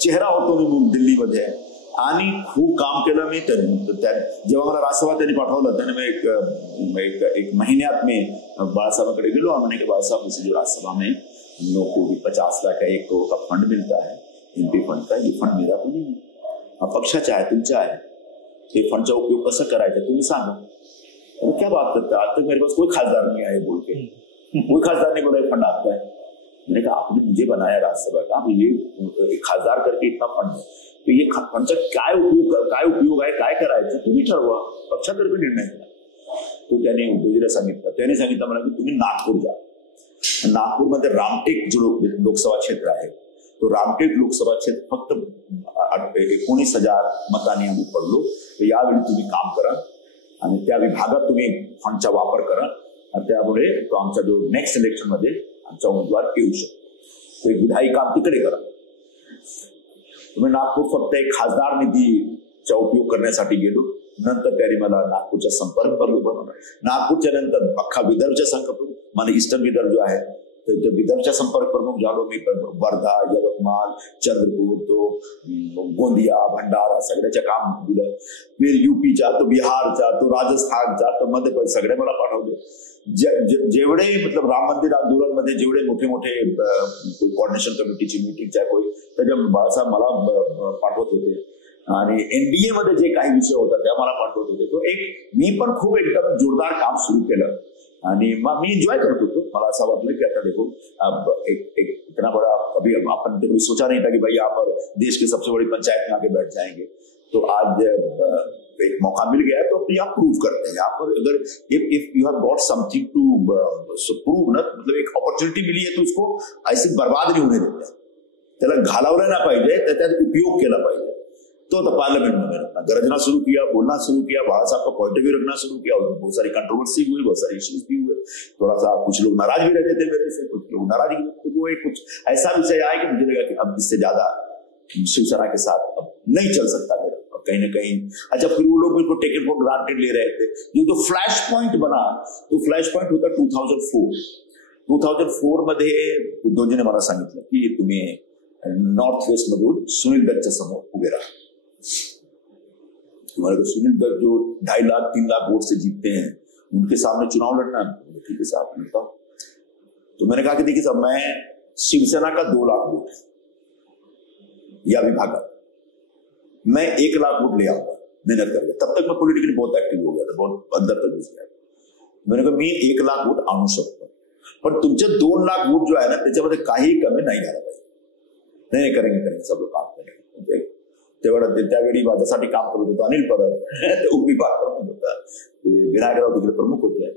चेहरा होतो मी दिल्लीमध्ये, आणि खूप काम केलं मी. जेव्हा मला राज्यसभा त्यांनी पाठवलं, त्याने मैं एक महीन्यात मी बाळासाहेबांकडे गेलो. हमने कहा बाळासाहेब इसे जो राज्यसभा में हम लोग को 50 लाख का 1 करोड़ का फंड मिलता है, एमपी फंड का, ये फंड मेरा तो नहीं, हा पक्षाचा आहे, तुमचा आहे. हे फंडचा उपयोग कसा करायचा तुम्ही सांगा. क्या बात करते, आज तक मेरे पास कोई खासदार नहीं आए बोल के, कोई खासदार नहीं बोला फंड आपका है. मैंने कहा आपने मुझे बनाया राज्यसभा का, ये खासदार करके इतना फंड है, तो ये फंडचा काय उपयोग आहे, काय करायचं तुम्ही ठरवा, पक्षातर्फे निर्णय घ्या. तो त्याने उद्योगीला सांगितलं. त्याने सांगितलं मला की तुम्ही नागपूर जा. नागपूरमध्ये रामटेक जो लोकसभा क्षेत्र आहे, तो रामटेक लोकसभा क्षेत्र फक्त 19,000 मतांनी आम्ही पडलो. तर यावेळी तुम्ही काम करा आणि त्या विभागात तुम्ही फंडचा वापर करा, आणि त्यामुळे तो आमचा जो नेक्स्ट इलेक्शन मध्ये आमचा उमेदवार येऊ शकतो. तो एक विधायी काम तिकडे करा. तुम्ही नागपूर फक्त एक खासदार निधीचा उपयोग करण्यासाठी गेलो. नंतर त्यांनी मला नागपूरच्या संपर्क प्रमुख बनवलं. नागपूरच्या नंतर अख्खा विदर्भचा संपर्क मला ईस्टर्न विदर्भ जो आहे तर विदर्भचा संपर्क प्रमुख झालो मी. वर्धा, यवतमाळ, चंद्रपूर, तो गोंदिया, भंडारा सगळ्याच्या काम दिलं. फिर युपीचा, तो बिहारचा, तो राजस्थानचा, तो मध्य प्रदेश सगळे मला पाठवले. जेवढे मतलब राम मंदिर आंदोलन मध्ये जेवढे मोठे मोठे कोऑर्डिनेशन कमिटीची मीटिंग आहे कोई त्याच्या बाळासाहेब मला पाठवत होते. आणि एनडीए मध्ये जे काही विषय होता त्या मला पाठवत होते. तो एक मी पण खूप एकदम जोरदार काम सुरू केलं आणि मग मी एन्जॉय करत होतो. मला असं वाटलं की आता देखो एक इतना बड़ा अभी अपन कभी सोचा नहीं था कि भाई यहाँ पर देश की सबसे बड़ी पंचायत में आके बैठ जाएंगे. तो आज एक मौका मिल गया तो यहाँ प्रूव करते हैं. यहाँ पर अगर if you have got something to prove ना मतलब एक अपॉर्च्युनिटी मिली है तो उसको ऐसे बर्बाद नहीं होने देते. त्याला घालवलं ना पाहिजे तर त्याचा उपयोग केला पाहिजे. तो पार्लियामेंट में मैंने अपना गरजना शुरू किया, बोलना शुरू किया, बाबा साहब का पॉइंट ऑफ व्यू रखना शुरू किया. और बहुत सारी कंट्रोवर्सी हुई, बहुत सारे इश्यूज भी हुए. थोड़ा सा कुछ लोग नाराज भी रहते थे मेरे से, कुछ लोग नाराज भी. तो वो एक कुछ ऐसा विषय आया कि मुझे लगा कि अब इससे ज्यादा शिवसेना के साथ अब नहीं चल सकता मेरा. और कहीं ना कहीं अच्छा फिर वो लोग बिल्कुल टेकन फॉर ग्रांटेड ले रहे थे. जो फ्लॅश पॉइंट बना तो फ्लॅश पॉइंट होता 2004. 2004 मध्ये उद्धवजीने मला सांगितलं की तुम्ही नॉर्थ वेस्ट मधून सुनील दत्तच्या समोर उभे राहा. तुम्हारे तो सुनील दत्त जो 2.5 लाख 3 लाख वोट से जीतते हैं उनके सामने चुनाव लड़ना. ठीक है साहब लड़ता हूं. तो मैंने कहा कि देखिए साहब मैं शिवसेना का 2 लाख वोट है या विभाग मैं 1 लाख वोट ले आऊंगा मेहनत करके. तब तक मैं पॉलिटिकली बहुत एक्टिव हो गया था, बहुत अंदर तक घुस गया. मैंने कहा मी 1 लाख वोट आणू शकतो पण तुमचे 2 लाख वोट जो आहे ना त्याच्यामध्ये काही कमी नाही झाला पाहिजे. नाही करेंगे सब लोग काम करेंगे. त्यावेळी माझ्यासाठी काम करत होतं अनिल परब उपविभाग प्रमुख होता, विनायकराव तिकडे प्रमुख होते.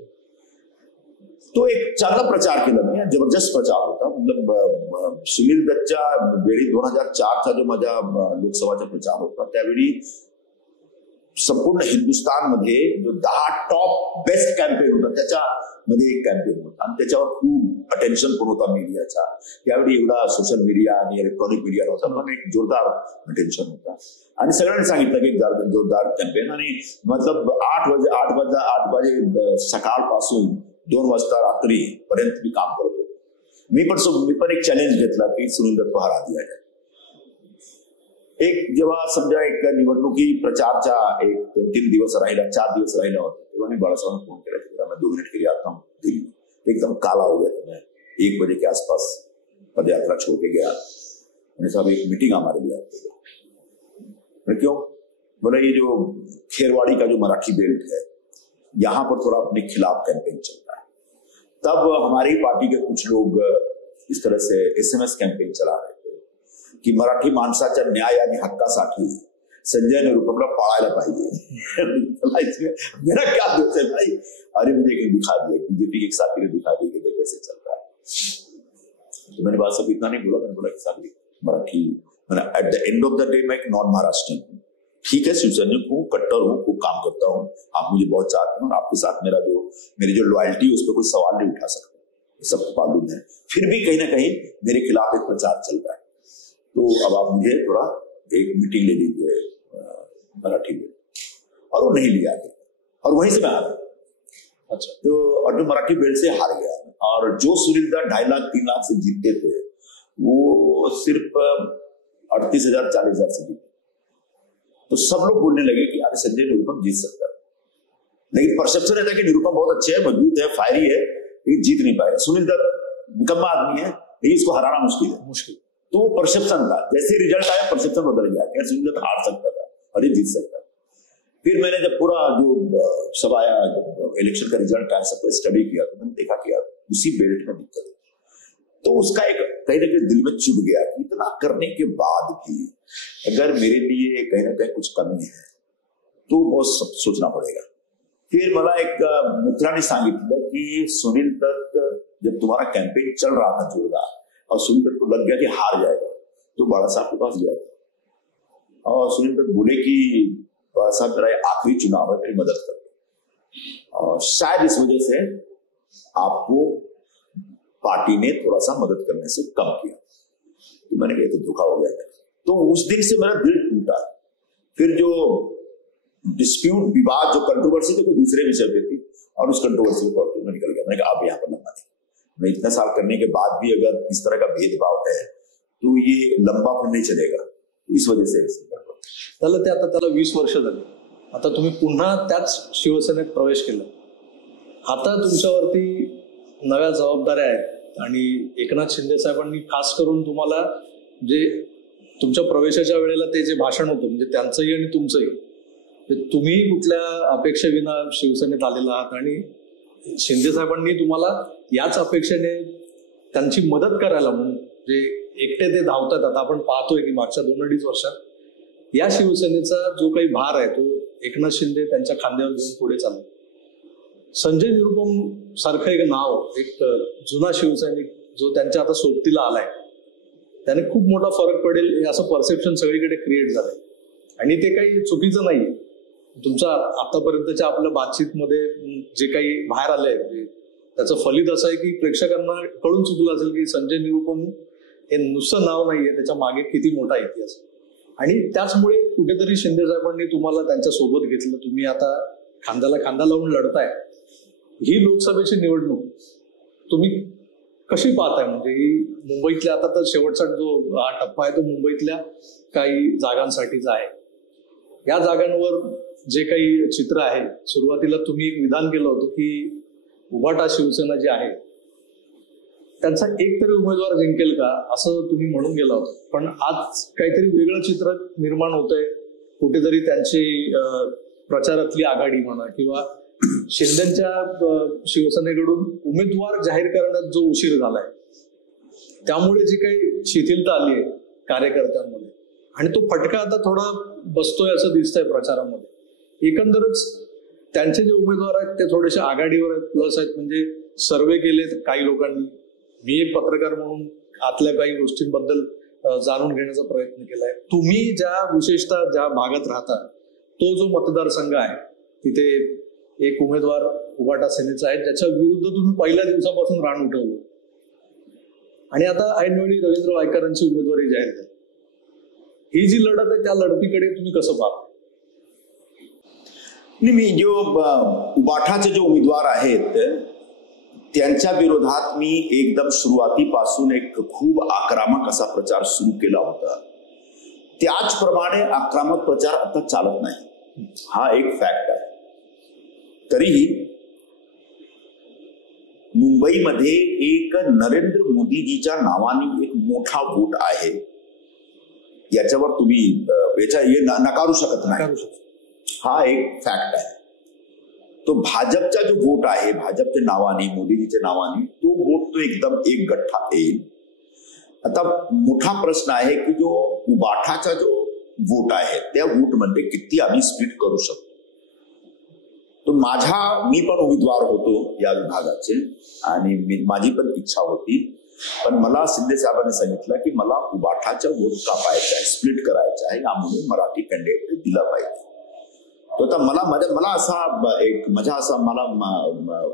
तो एक चांगला प्रचार केला मी, जबरदस्त प्रचार होता. मतलब सुनील दत्तच्या वेळी 2004चा जो माझ्या लोकसभाचा प्रचार होता त्यावेळी संपूर्ण हिंदुस्थानमध्ये जो 10 टॉप बेस्ट कॅम्पेन होता त्याच्यामध्ये एक कॅम्पेन होता आणि त्याच्यावर खूप अटेन्शन पण होता मीडियाचा. त्यावेळी एवढा सोशल मीडिया आणि इलेक्ट्रॉनिक मीडिया नव्हता पण एक जोरदार अटेन्शन होता आणि सगळ्यांनी सांगितलं की एक जोरदार कॅम्पेन. आणि मतलब 8 वाजे सकाळपासून 2 वाजता रात्री पर्यंत मी काम करतो. मी पण एक चॅलेंज घेतला की सुनील दत्त को हरा दिया जाए. एक जेव्हा समजा एक निवडणुकी प्रचारच्या 1-3 दिवस राहिला, 4 दिवस राहिला होता तेव्हा मी बाळासाहेबांना फोन केला की मैं 2 मिनट के लिए आता हूँ दिल्ली. एकदम काला हो गया था. मैं 1 बजे के आसपास पद यात्रा छोड़ के गया. मैंने साहब एक मीटिंग हमारे लिए आती है. क्यों बोला ये जो खेरवाड़ी का जो मराठी बेल्ट है यहाँ पर थोड़ा अपने खिलाफ कैंपेन चल रहा है. तब हमारी पार्टी के कुछ लोग इस तरह से SMS कैंपेन चला रहे थे की मराठी माणसाच्या न्याय आणि हक्कासाठी संजय निरुपमला पाळायला पाहिजे. मेरा क्या दोष है भाई. अरे मुझे एक दिखा दिया, बीजेपी के एक साथी ने दिखा दिया कि देखो कैसे चल रहा है. तो मैंने बात सब इतना नहीं बोला. मैंने बोला कि साथी मराठी मैंने at the end of the day मैं एक नॉन महाराष्ट्रियन हूँ. ठीक है शिवसैनिक हूँ, कट्टर हूँ, खूब काम करता हूँ, आप मुझे बहुत चाहते हैं और आपके साथ मेरी जो लॉयल्टी है उस पर कोई सवाल नहीं उठा सकता, सबको मालूम है. फिर भी कहीं ना कहीं मेरे खिलाफ एक प्रचार चल रहा है. तो अब आप मुझे थोड़ा एक मीटिंग ले लीजिए मराठी में. और वो नहीं लिया गया और वहीं से मैं आ गया. अच्छा. तो और जो मराठी बेल्ट से हार गया और जो सुनील दत्त 2.5 लाख 3 लाख से जीतते थे वो सिर्फ 38,000 40,000 से जीते. तो सब लोग बोलने लगे कि यार संजय निरुपम जीत सकता है. लेकिन परसेप्शन रहता है कि निरुपम बहुत अच्छे है, मजबूत है, फायरी है, लेकिन जीत नहीं पाएगा. सुनील दत्त निकम्मा आदमी है लेकिन इसको हराना मुश्किल. तो वो परसेप्शन था. जैसे रिजल्ट आया परसेप्शन बदल गया कि सुनील दत्त हार सकता था और ये जीत सकता था. फिर मैंने जब पूरा जो सब आया इलेक्शन का रिजल्ट आया सब स्टडी किया तो मैंने देखा कि यार उसी बेल्ट में दिक्कत है. तो उसका एक कहीं ना कहीं दिल में चुभ गया कि इतना करने के बाद भी अगर मेरे लिए कहीं ना कहीं कुछ कमी है तो बहुत सोचना पड़ेगा. फिर मला एक मित्राने सांगितलं की सुनील दत्त जब तुम्हारा कैंपेन चल रहा था जोरदार और सुनील दत्त को लग गया कि हार जाएगा तो बाला साहब के पास गया था और सुनील दत्त बोले कि बाला साहब मेरा आखिरी चुनाव है, मेरी मदद कर. और शायद इस वजह से आपको पार्टी ने थोड़ा सा मदद करने से कम किया. तो मैंने कहा तो धोखा हो गया. तो उस दिन से मेरा दिल टूटा. फिर जो डिस्प्यूट, विवाद, जो कंट्रोवर्सी थी, कोई दूसरे विषय पे थी और उस कंट्रोवर्सी को में निकल गया। मैंने कहा आप यहाँ पर लंबा नहीं, इतने साल करने के बाद भी अगर इस तरह का भेदभाव है तो ये लंबा फिर नहीं चलेगा, इस वजह से त्याला 20 वर्ष झाली, आता तुम्ही पुन्हा त्याच शिवसेनेत प्रवेश केला, आता तुमच्यावरती नव्या जबाबदाऱ्या आहेत आणि एकनाथ शिंदे साहेबांनी खास करून तुम्हाला जे तुमच्या प्रवेशाच्या वेळेला ते जे भाषण होतं म्हणजे त्यांचंही आणि तुमचंही, तुम्ही कुठल्या अपेक्षेविना शिवसेनेत आलेला आहात आणि शिंदे साहेबांनी तुम्हाला याच अपेक्षेने त्यांची मदत करायला म्हणून जे एकटे ते धावतात. आता आपण पाहतोय की मागच्या 2-2.5 वर्षात या शिवसेनेचा जो काही भार आहे तो एकनाथ शिंदे त्यांच्या खांद्यावर घेऊन पुढे चालले. संजय निरुपम सारखं एक नाव, एक जुना शिवसैनिक जो त्यांच्या आता सोबतीला आलाय, त्याने खूप मोठा फरक पडेल हे असं परसेप्शन सगळीकडे क्रिएट झालंय आणि ते काही चुकीचं नाहीये. तुमच्या आतापर्यंतच्या आपल्या बातचीतमध्ये जे काही बाहेर आलंय त्याचं फलित असं आहे की प्रेक्षकांना कळून चुकलं असेल की संजय निरुपम हे नुसतं नाव नाहीये, त्याच्या मागे किती मोठा इतिहास. आणि त्याचमुळे कुठेतरी शिंदे साहेबांनी तुम्हाला त्यांच्या सोबत घेतलं, तुम्ही आता खांद्याला खांदा लावून लढताय. ही लोकसभेची निवडणूक तुम्ही कशी पाहताय? म्हणजे ही मुंबईतल्या, आता तर शेवटचा जो हा टप्पा आहे तो मुंबईतल्या काही जागांसाठीचा आहे. या जागांवर जे काही चित्र आहे, सुरुवातीला तुम्ही एक विधान केलं होतं की उभाटा शिवसेना जी आहे त्यांचा एकतरी उमेदवार जिंकेल का, असं तुम्ही म्हणून गेला होता. पण आज काहीतरी वेगळं चित्र निर्माण होतंय. कुठेतरी त्यांची प्रचारातली आघाडी म्हणा किंवा शिंदेच्या शिवसेनेकडून उमेदवार जाहीर करण्यात जो उशीर झालाय त्यामुळे जी काही शिथिलता आली आहे कार्यकर्त्यांमध्ये आणि तो फटका आता थोडा बसतोय असं दिसतंय प्रचारामध्ये. एकंदरच त्यांचे जे उमेदवार आहेत ते थोडेसे आघाडीवर आहेत, प्लस आहेत. म्हणजे सर्वे केले काही लोकांनी, मी एक पत्रकार म्हणून आतल्या काही गोष्टींबद्दल जाणून घेण्याचा प्रयत्न केलाय. तुम्ही विशेषतः ज्या भागात राहता तो जो मतदारसंघ आहे तिथे एक उमेदवार उभाटा सेनेचा आहे ज्याच्या विरुद्ध तुम्ही पहिल्या दिवसापासून रान उठवलं आणि आता ऐनवेळी रवींद्र वायकरांची उमेदवारी जाहीर झाली. ही जी लढत आहे त्या लढतीकडे तुम्ही कसं पाहता? मी जो उबाठाचे जे उमेदवार आहेत त्यांच्या विरोधात मी एकदम सुरुवातीपासून एक खूप आक्रमक असा प्रचार सुरू केला होता. त्याचप्रमाणे आक्रमक प्रचार आता चालत नाही, हा एक फॅक्ट आहे. तरीही मुंबईमध्ये एक नरेंद्र मोदीजीच्या नावाने एक मोठा वोट आहे, याच्यावर तुम्ही नकारू शकत नाही. हा एक फॅक्ट आहे. तो भाजपचा जो वोट आहे, भाजपच्या नावाने, मोदीजीच्या नावाने, तो वोट तो एकदम एक गठ्ठा येईल. आता मोठा प्रश्न आहे की जो उबाठाचा जो वोट आहे त्या वोट मध्ये किती आम्ही स्प्लिट करू शकतो. तो मी पण उमेदवार होतो या विभागाचे आणि माझी पण इच्छा होती, पण मला शिंदे साहेबांनी सांगितलं की मला उबाठाच्या वोट कापायचा आहे, स्प्लिट करायचा आहे, यामुळे मराठी कॅन्डिडेट दिला पाहिजे. तो आता मला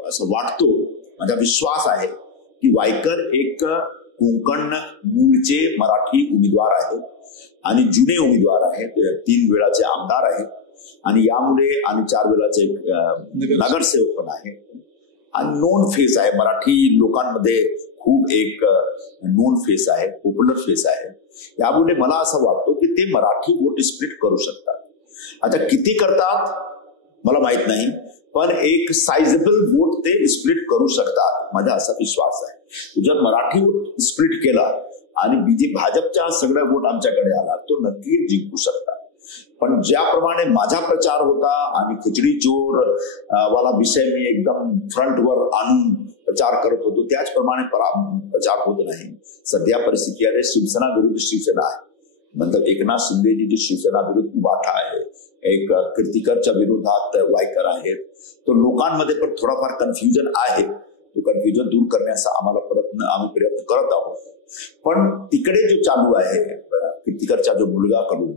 असं वाटतो, माझा विश्वास आहे की वायकर एक कोकण मूळचे मराठी उमेदवार आहेत आणि जुने उमेदवार आहेत, 3 वेळाचे आमदार आहेत आणि यामुळे आणि 4 वेळाचे नगरसेवक पण आहे आणि नोन फेस आहे. मराठी लोकांमध्ये खूप एक नोन फेस आहे, पॉप्युलर फेस आहे. यामुळे मला असं वाटतं की ते मराठी वोट स्प्लिट करू शकतात. आता किती करतात मला माहित नाही, पण एक साइजेबल वोट ते स्प्लिट करू शकतात, माझा असा विश्वास आहे. जर मराठी वोट स्प्लिट केला आणि भाजपच्या सगळ्या वोट आमच्याकडे आला तो नक्की जिंकू शकतात. पण ज्याप्रमाणे माझा प्रचार होता आणि खिचडी चोर वाला विषय मी एकदम फ्रंटवर आणून प्रचार करत होतो त्याचप्रमाणे प्रचार होत नाही. सध्या परिस्थिती आहे शिवसेना विरुद्ध शिवसेना आहे. मतलब एकनाथ शिंदेजी जी शिवसेना विरुद्ध उभाठा आहे, एक कीर्तिकरच्या विरोधात वायकर आहेत. तो लोकांमध्ये पण थोडाफार कन्फ्युजन आहे. तो कन्फ्युजन दूर करण्याचा आम्ही प्रयत्न करत आहोत. पण तिकडे जो चालू आहे कीर्तिकरचा जो मुलगा कडून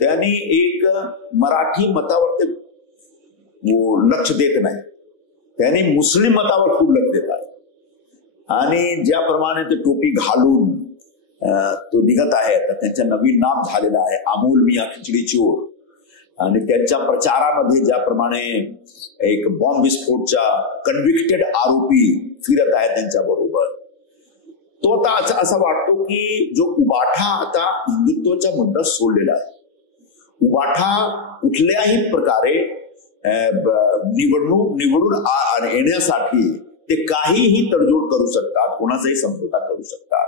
त्यांनी एक मराठी मतावर ते लक्ष देत नाही, त्यांनी मुस्लिम मतावर खूप लक्ष देत आहे. आणि ज्याप्रमाणे ते टोपी घालून तो निघत आहे, तर त्यांचं नवीन नाम झालेलं आहे अमोल मिया खिचडी चोर. आणि त्यांच्या प्रचारामध्ये ज्याप्रमाणे एक बॉम्ब विस्फोटच्या कन्व्हिक्टेड आरोपी फिरत आहेत त्यांच्या बरोबर, तो आता असं वाटतो की जो उबाठा आता हिंदुत्वाचा मुद्दा सोडलेला आहे. उबाठा कुठल्याही प्रकारे निवडून येण्यासाठी ते काहीही तडजोड करू शकतात, कोणाचाही समझोता करू शकतात.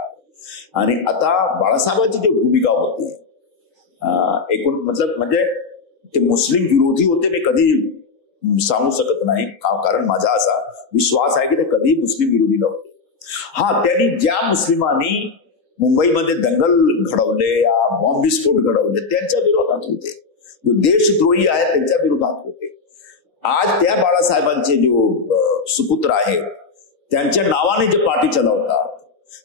आणि आता बाळासाहेबांची जी भूमिका होती एकूण म्हणजे ते मुस्लिम विरोधी होते, मी कधी सांगू शकत नाही, कारण माझा असा विश्वास आहे की ते कधी मुस्लिम विरोधी नव्हते. त्यांनी ज्या मुस्लिमांनी मुंबईमध्ये दंगल घडवले या बॉम्ब विस्फोट घडवले त्यांच्या विरोधात होते, जो देशद्रोही आहे त्यांच्या विरोधात होते. आज त्या बाळासाहेबांचे जो सुपुत्र आहेत त्यांच्या नावाने जे पार्टी चालवतात,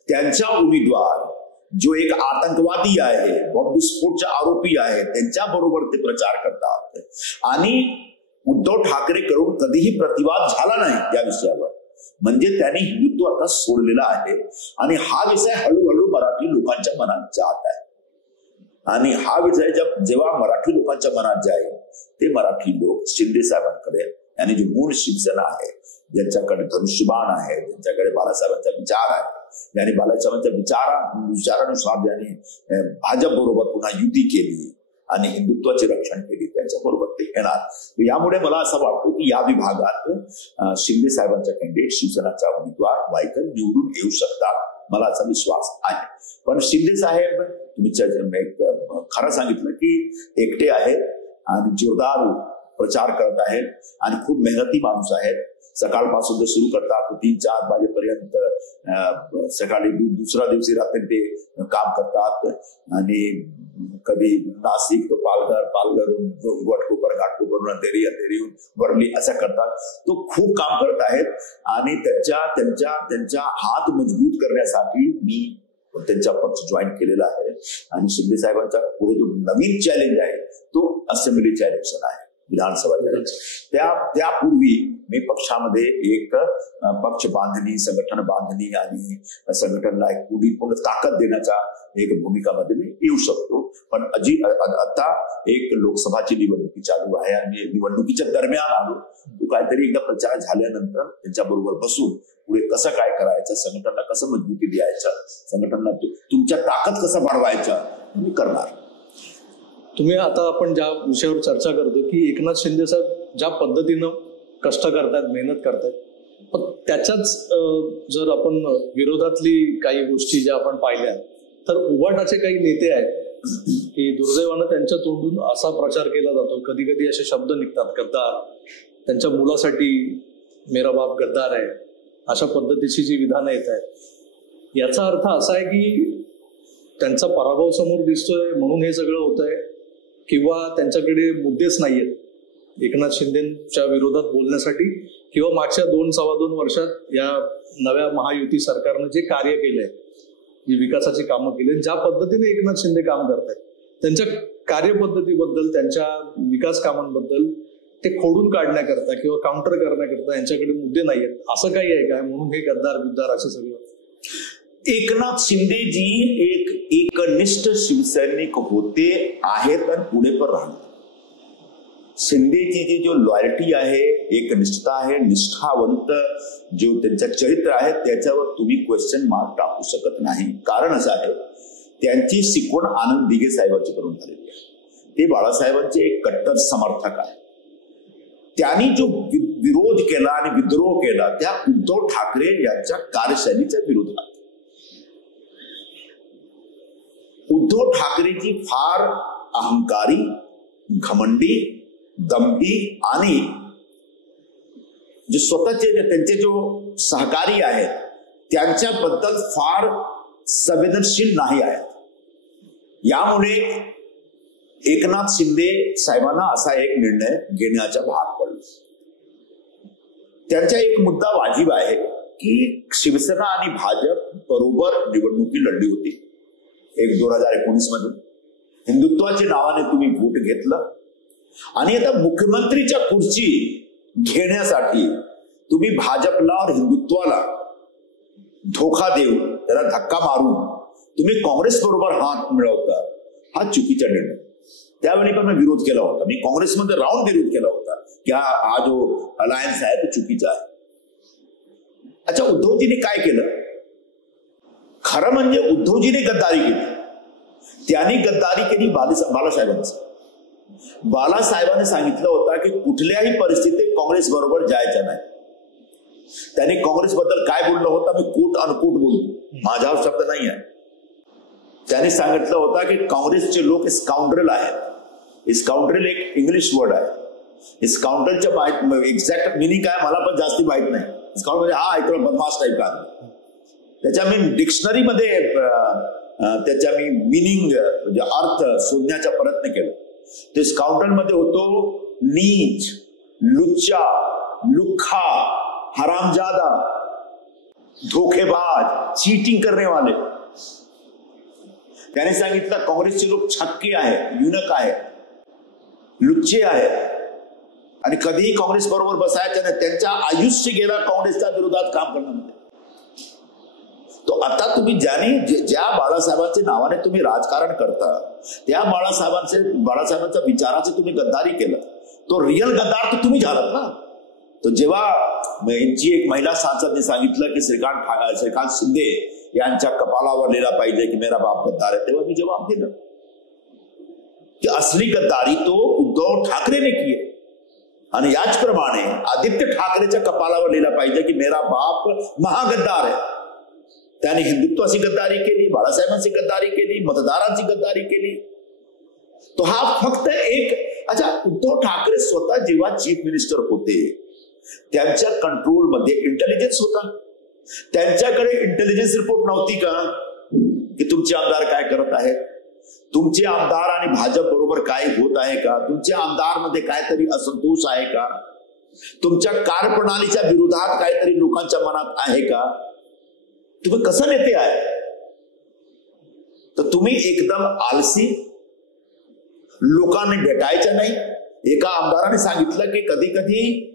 त्यांच्या उमेदवार जो एक आतंकवादी आहे, बॉम्ब विस्फोटचे आरोपी आहे, त्यांच्या बरोबर ते प्रचार करतात. आणि उद्धव ठाकरे करून कधीही प्रतिवाद झाला नाही या विषयावर, म्हणजे त्यांनी हिंदुत्व आता सोडलेलं आहे. आणि हा विषय हळूहळू मराठी लोकांच्या मनात जात आहे. आणि हा विषय जेव्हा मराठी लोकांच्या मनात जाईल, ते मराठी लोक शिंदे साहेबांकडे आणि जो मूळ शिवसेना आहे, ज्यांच्याकडे धनुष्यबाण आहे, ज्यांच्याकडे बाळासाहेबांचा विचार आहे, ज्यांनी बाळासाहेबांच्या विचारानुसार ज्यांनी भाजप बरोबर पुन्हा युती केली आणि हिंदुत्वाचे रक्षण केली, त्यांच्या बरोबर ते येणार. यामुळे मला असं वाटतं की या विभागात शिंदे साहेबांच्या कॅन्डिडेट शिवसेनाचा उमेदवार वायकर निवडून येऊ शकतात, मला असा विश्वास आहे. पण शिंदे साहेब तुम्ही खरं सांगितलं की एकटे आहेत आणि जोरदार प्रचार करत आहेत आणि खूप मेहनती माणूस आहेत. सकाळपासून ते सुरू करतात, 3-4 वाजेपर्यंत सकाळी दुसऱ्या दिवशी रात्री ते काम करतात. आणि कधी नाशिक तो पालघरहून घाटकोपर अंधेरीहून वरली असं करतात. तो खूप काम करत आहेत आणि त्यांच्या हात मजबूत करण्यासाठी मी त्यांचा पक्ष जॉईन केलेला आहे. आणि शिंदे साहेबांचा पुढे जो नवीन चॅलेंज आहे तो असेंब्लीचे इलेक्शन आहे, विधानसभा त्यापूर्वी मी पक्षामध्ये एक पक्ष बांधणी, संघटन बांधणी आणि संघटनला एक पूर्ण ताकद देण्याचा एक भूमिकामध्ये मी येऊ शकतो. पण आता एक लोकसभाची निवडणुकी चालू आहे आणि निवडणुकीच्या दरम्यान आलो तो काहीतरी एकदा प्रचार झाल्यानंतर त्यांच्या बरोबर बसून पुढे कसं काय करायचं, संघटनला कसं मजबूती द्यायचं, संघटनला तुमच्या ताकद कसं वाढवायचं मी करणार. तुम्ही आता आपण ज्या विषयावर चर्चा करतो की एकनाथ शिंदे साहेब ज्या पद्धतीनं कष्ट करतात, मेहनत करतात, पण त्याच्याच जर आपण विरोधातली काही गोष्टी ज्या आपण पाहिल्या तर उबाटाचे काही नेते आहेत की दुर्दैवानं त्यांच्या तोंडून असा प्रचार केला जातो, कधी कधी असे शब्द निघतात, गद्दार, त्यांच्या मुलासाठी मेरा बाप गद्दार आहे, अशा पद्धतीची जी विधानं येत आहेत. याचा अर्थ असा आहे की त्यांचा पराभव समोर दिसतोय म्हणून हे सगळं होत आहे, किंवा त्यांच्याकडे मुद्देच नाहीयेत एकनाथ शिंदेच्या विरोधात बोलण्यासाठी, किंवा मागच्या 2-2.25 वर्षात या नव्या महायुती सरकारनं जे कार्य केलंय, जी विकासाची कामं केली, ज्या पद्धतीने एकनाथ शिंदे काम करतायत, त्यांच्या कार्यपद्धतीबद्दल, त्यांच्या विकास कामांबद्दल ते खोडून काढण्याकरता किंवा काउंटर करण्याकरता यांच्याकडे मुद्दे नाहीयेत, असं काही आहे काय म्हणून हे गद्दार बिद्दार असं सगळं? एकनाथ शिंदेजी एक एकनिष्ठ शिवसैनिक होते आहेत आणि पुढे पण राहणार. शिंदेची जी जो लॉयल्टी आहे, एकनिष्ठता आहे, निष्ठावंत जो त्यांचं चरित्र आहे, त्याच्यावर तुम्ही क्वेश्चन मार्क टाकू शकत नाही. कारण असं आहे, त्यांची शिकवण आनंद दिघे साहेबांची करून झालेली आहे. ते बाळासाहेबांचे एक कट्टर समर्थक आहे. त्यांनी जो विरोध केला आणि विद्रोह केला त्या उद्धव ठाकरे यांच्या कार्यशैलीच्या विरोधात. उद्धव ठाकरेची फार अहंकारी, घमंडी, दंभी आणि जे स्वतःचे त्यांचे जो सहकारी आहेत त्यांच्याबद्दल फार संवेदनशील नाही आहेत. यामुळे एकनाथ शिंदे साहेबांना असा एक निर्णय घेण्याचा भाग पडला. त्यांचा एक मुद्दा वाजिब आहे की शिवसेना आणि भाजप बरोबर निवडणुकी लढली होती 2019 मध्ये. हिंदुत्वाच्या नावाने तुम्ही वोट घेतलं आणि आता मुख्यमंत्रीच्या खुर्ची घेण्यासाठी तुम्ही भाजपला और हिंदुत्वाला धोका देऊन, त्याला धक्का मारून तुम्ही काँग्रेस बरोबर हात मिळवता, हा चुकीचा निर्णय. त्यावेळी पण मी विरोध केला होता. मी काँग्रेसमध्ये राहून विरोध केला होता की हा जो अलायन्स आहे तो चुकीचा आहे. अच्छा, उद्धवजींनी काय केलं? खरं म्हणजे उद्धवजीने गद्दारी केली. त्यांनी गद्दारी केली बाळासाहेबांची. बाळासाहेबांनी सांगितलं होतं की कुठल्याही परिस्थितीत काँग्रेस बरोबर जायचं नाही. त्यांनी काँग्रेसबद्दल काय बोललं होतं मी कोट अनकोट बोलतो, माझ्यावर शब्द नाही आहे. त्यांनी सांगितलं होतं की काँग्रेसचे लोक स्काउंड्रल आहेत. स्काउंड्रल एक इंग्लिश वर्ड आहे. स्काउंड्रलच्या एक्झॅक्ट मिनिंग काय मला पण जास्ती माहित नाही. स्काउंड्रल म्हणजे हा ऐकला बदमाश टाईप का. त्याच्या मी डिक्शनरीमध्ये त्याच्या मी मिनिंग म्हणजे अर्थ शोधण्याचा प्रयत्न केला. ते स्काउंड्रल मध्ये होतो नीच, लुच्चा, लुख्खा, हरामजादा, धोखेबाज, चीटिंग करने वाले. त्याने सांगितलं काँग्रेसचे लोक छक्के आहेत, युनक आहेत, लुच्चे आहेत आणि कधीही काँग्रेस बरोबर बसायचं नाही. त्यांच्या आयुष्य गेला काँग्रेसच्या विरोधात काम करण्यामध्ये. तो आता तुम्ही ज्या बाळासाहेबांच्या नावाने तुम्ही राजकारण करता त्या बाळासाहेबांच्या विचाराचे तुम्ही गद्दारी केलं. तो रिअल गद्दार तर तुम्ही झालात ना. तो जेव्हा यांची एक महिला सांसदने सांगितलं की श्रीकांत शिंदे यांच्या कपाळावर लिहिला पाहिजे की मेरा बाप गद्दार आहे, तेव्हा मी जवाब दिला की असली गद्दारी तो उद्धव ठाकरेने की आहे. आणि याचप्रमाणे आदित्य ठाकरेच्या कपाळावर लिहिला पाहिजे की मेरा बाप महागद्दार आहे. त्याने हिंदुत्वाची गद्दारी केली, बाळासाहेबांची गद्दारी केली, मतदारांची गद्दारी केली. तो हा फक्त एक. अच्छा, उद्धव ठाकरे स्वतः जेव्हा चीफ मिनिस्टर होते त्यांच्या कंट्रोलमध्ये इंटेलिजन्स होता. त्यांच्याकडे इंटेलिजन्स रिपोर्ट नव्हती का की तुमचे आमदार काय करत आहेत, तुमचे आमदार आणि भाजप बरोबर काय होत आहे का, तुमच्या आमदार मध्ये काहीतरी असंतोष आहे का, तुमच्या कार्यप्रणालीच्या विरोधात काहीतरी लोकांच्या मनात आहे का, तुम्ही कसं नेते आहे. तर तुम्ही एकदम आलसी, लोकांनी भेटायचं नाही. एका आमदाराने सांगितलं की कधी कधी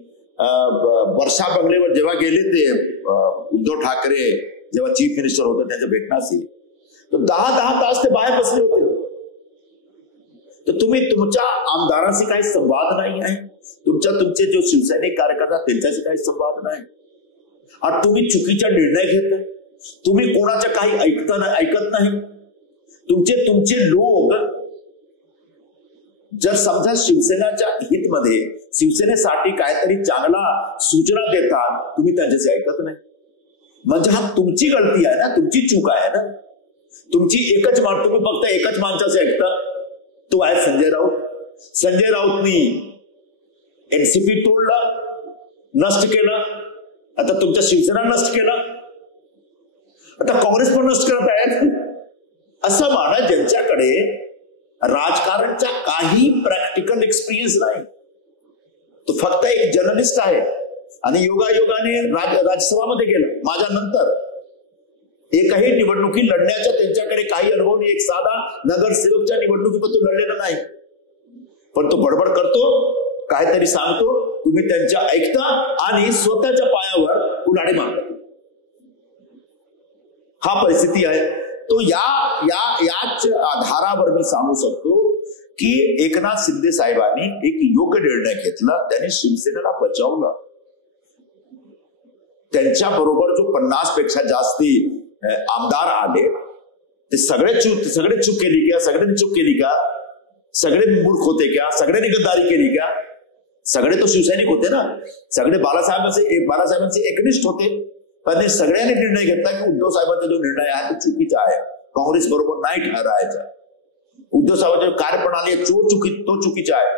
वर्षा बंगलेवर जेव्हा गेले ते उद्धव ठाकरे जेव्हा चीफ मिनिस्टर होते त्यांच्या भेटण्यासाठी, तर 10 तास ते बाहेर बसले होते. तर तुम्ही तुमच्या आमदारांशी काही संवाद नाही आहे, तुमचे जो शिवसैनिक कार्यकर्ता त्यांच्याशी काही संवाद नाही. आणि तुम्ही चुकीचा निर्णय घेता. तुम्ही कोणाच्या काही ऐकत नाही. तुमचे लोक जर समजा शिवसेनेच्या हितमध्ये शिवसेनेसाठी काहीतरी चांगला सूचना देतात, तुम्ही त्यांच्याशी ऐकत नाही. म्हणजे हा तुमची गलती आहे ना, तुमची चूक आहे ना. तुम्ही फक्त एकच माणसाचे ऐकता, तो आहे संजय राऊत. संजय राऊतनी एनसीपी तोडला, नष्ट केला. आता तुमच्या शिवसेना नष्ट केला, आता काँग्रेस पण नष्ट करत आहे. असं माना ज्यांच्याकडे राजकारणचा काही प्रॅक्टिकल एक्सपिरियन्स नाही, तो फक्त एक जर्नलिस्ट आहे आणि योगायोगाने राज्यसभामध्ये गेला. माझ्या नंतर एकही निवडणुकी लढण्याचा त्यांच्याकडे काही अनुभव नाही. एक साधा नगरसेवकच्या निवडणुकीत तो लढलेला नाही, पण तो बडबड करतो, काहीतरी सांगतो, तुम्ही त्यांच्या ऐकता आणि स्वतःच्या पायावर उलाढी मारता. हा परिस्थिती आहे. तो याच आधारावर मी सांगू शकतो की एकनाथ शिंदे साहेबांनी एक योग्य निर्णय घेतला. त्यांनी शिवसेनेला बचावलं. त्यांच्या बरोबर जो 50 पेक्षा जास्ती आमदार आले ते सगळे चूक केली का? सगळ्यांनी चूक केली का? सगळे मूर्ख होते का? सगळ्यांनी गद्दारी केली का? सगळे तो शिवसैनिक होते ना. सगळे बाळासाहेबांचे एकनिष्ठ होते. पण सगळ्यांनी निर्णय घेतला की उद्धव साहेबांचा जो निर्णय आहे तो चुकीचा आहे, काँग्रेस बरोबर नाही ठरायचा. उद्धव साहेबांची कार्यप्रणाली तो चुकीचा आहे.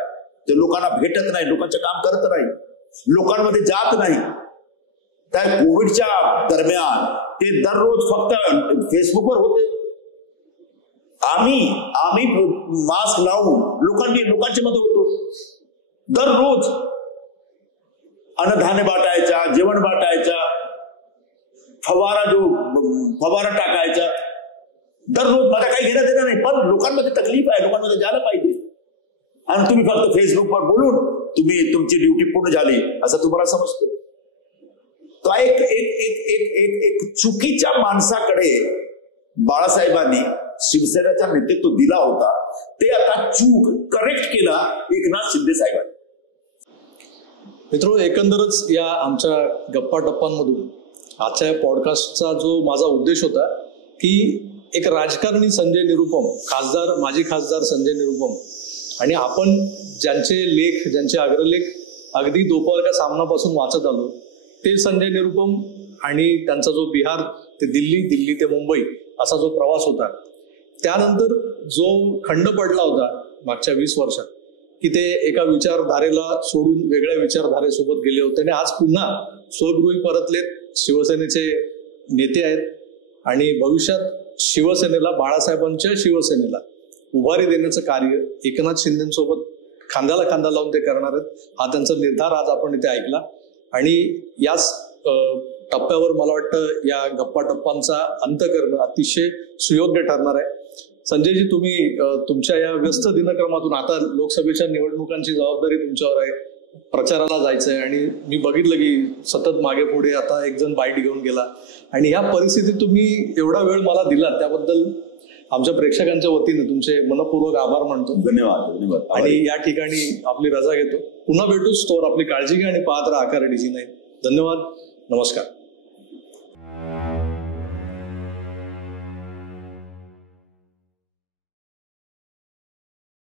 ते लोकांना भेटत नाही, लोकांचं काम करत नाही, लोकांमध्ये जात नाही. त्या कोविडच्या दरम्यान ते दररोज फक्त फेसबुकवर होते. आम्ही मास्क लावून लोकांच्या मध्ये होतो. दररोज अन्नधान्य बांटायचा, जेवण बांटायचा, फवारा टाकायचा. दररोज माझा काही घेणं देणं नाही, पण लोकांमध्ये तकलीफ आहे, लोकांमध्ये जायला पाहिजे. आणि तुम्ही फक्त फेसबुकवर बोलून तुमची ड्युटी पूर्ण झाली असं तुम्हाला समजतो. तो एक चुकीच्या माणसाकडे बाळासाहेबांनी शिवसेनेचा नेतृत्व दिला होता ते आता चूक करेक्ट केला एकनाथ शिंदे साहेबांनी. मित्र, एकंदरच या आमच्या गप्पा टप्पांमधून आजच्या पॉडकास्टचा जो माझा उद्देश होता की एक राजकारणी संजय निरुपम, माजी खासदार संजय निरुपम आणि आपण ज्यांचे अग्रलेख अगदी दोपहर सामनापासून वाचत आलो ते संजय निरुपम आणि त्यांचा जो बिहार ते दिल्ली ते मुंबई असा जो प्रवास होता, त्यानंतर जो खंड पडला होता मागच्या 20 वर्षात की ते एका विचारधारेला सोडून वेगळ्या विचारधारेसोबत गेले होते आणि आज पुन्हा स्वगृही परतलेत, शिवसेनेचे नेते आहेत आणि भविष्यात शिवसेनेला, बाळासाहेबांच्या शिवसेनेला उभारी देण्याचं कार्य एकनाथ शिंदेसोबत खांद्याला खांदा लावून ते करणार आहेत. हा त्यांचा निर्धार आज आपण इथे ऐकला आणि याच टप्प्यावर मला वाटतं या गप्पा टप्पांचा अंत करणं अतिशय सुयोग्य ठरणार आहे. संजयजी, तुम्ही तुमच्या या व्यस्त दिनक्रमातून आता लोकसभेच्या निवडणुकांची जबाबदारी तुमच्यावर आहे, प्रचाराला जायचंय आणि मी बघितलं की सतत मागे पुढे आता एक जण बाईट घेऊन गेला आणि ह्या परिस्थितीत तुम्ही एवढा वेळ मला दिला त्याबद्दल आमच्या प्रेक्षकांच्या वतीने तुमचे मनपूर्वक आभार मानतो. धन्यवाद. आणि या ठिकाणी आपली रजा घेतो. पुन्हा भेटूच, तोवर आपली काळजी घ्या आणि पाहत राहा आकाराडीची नाही. धन्यवाद. नमस्कार.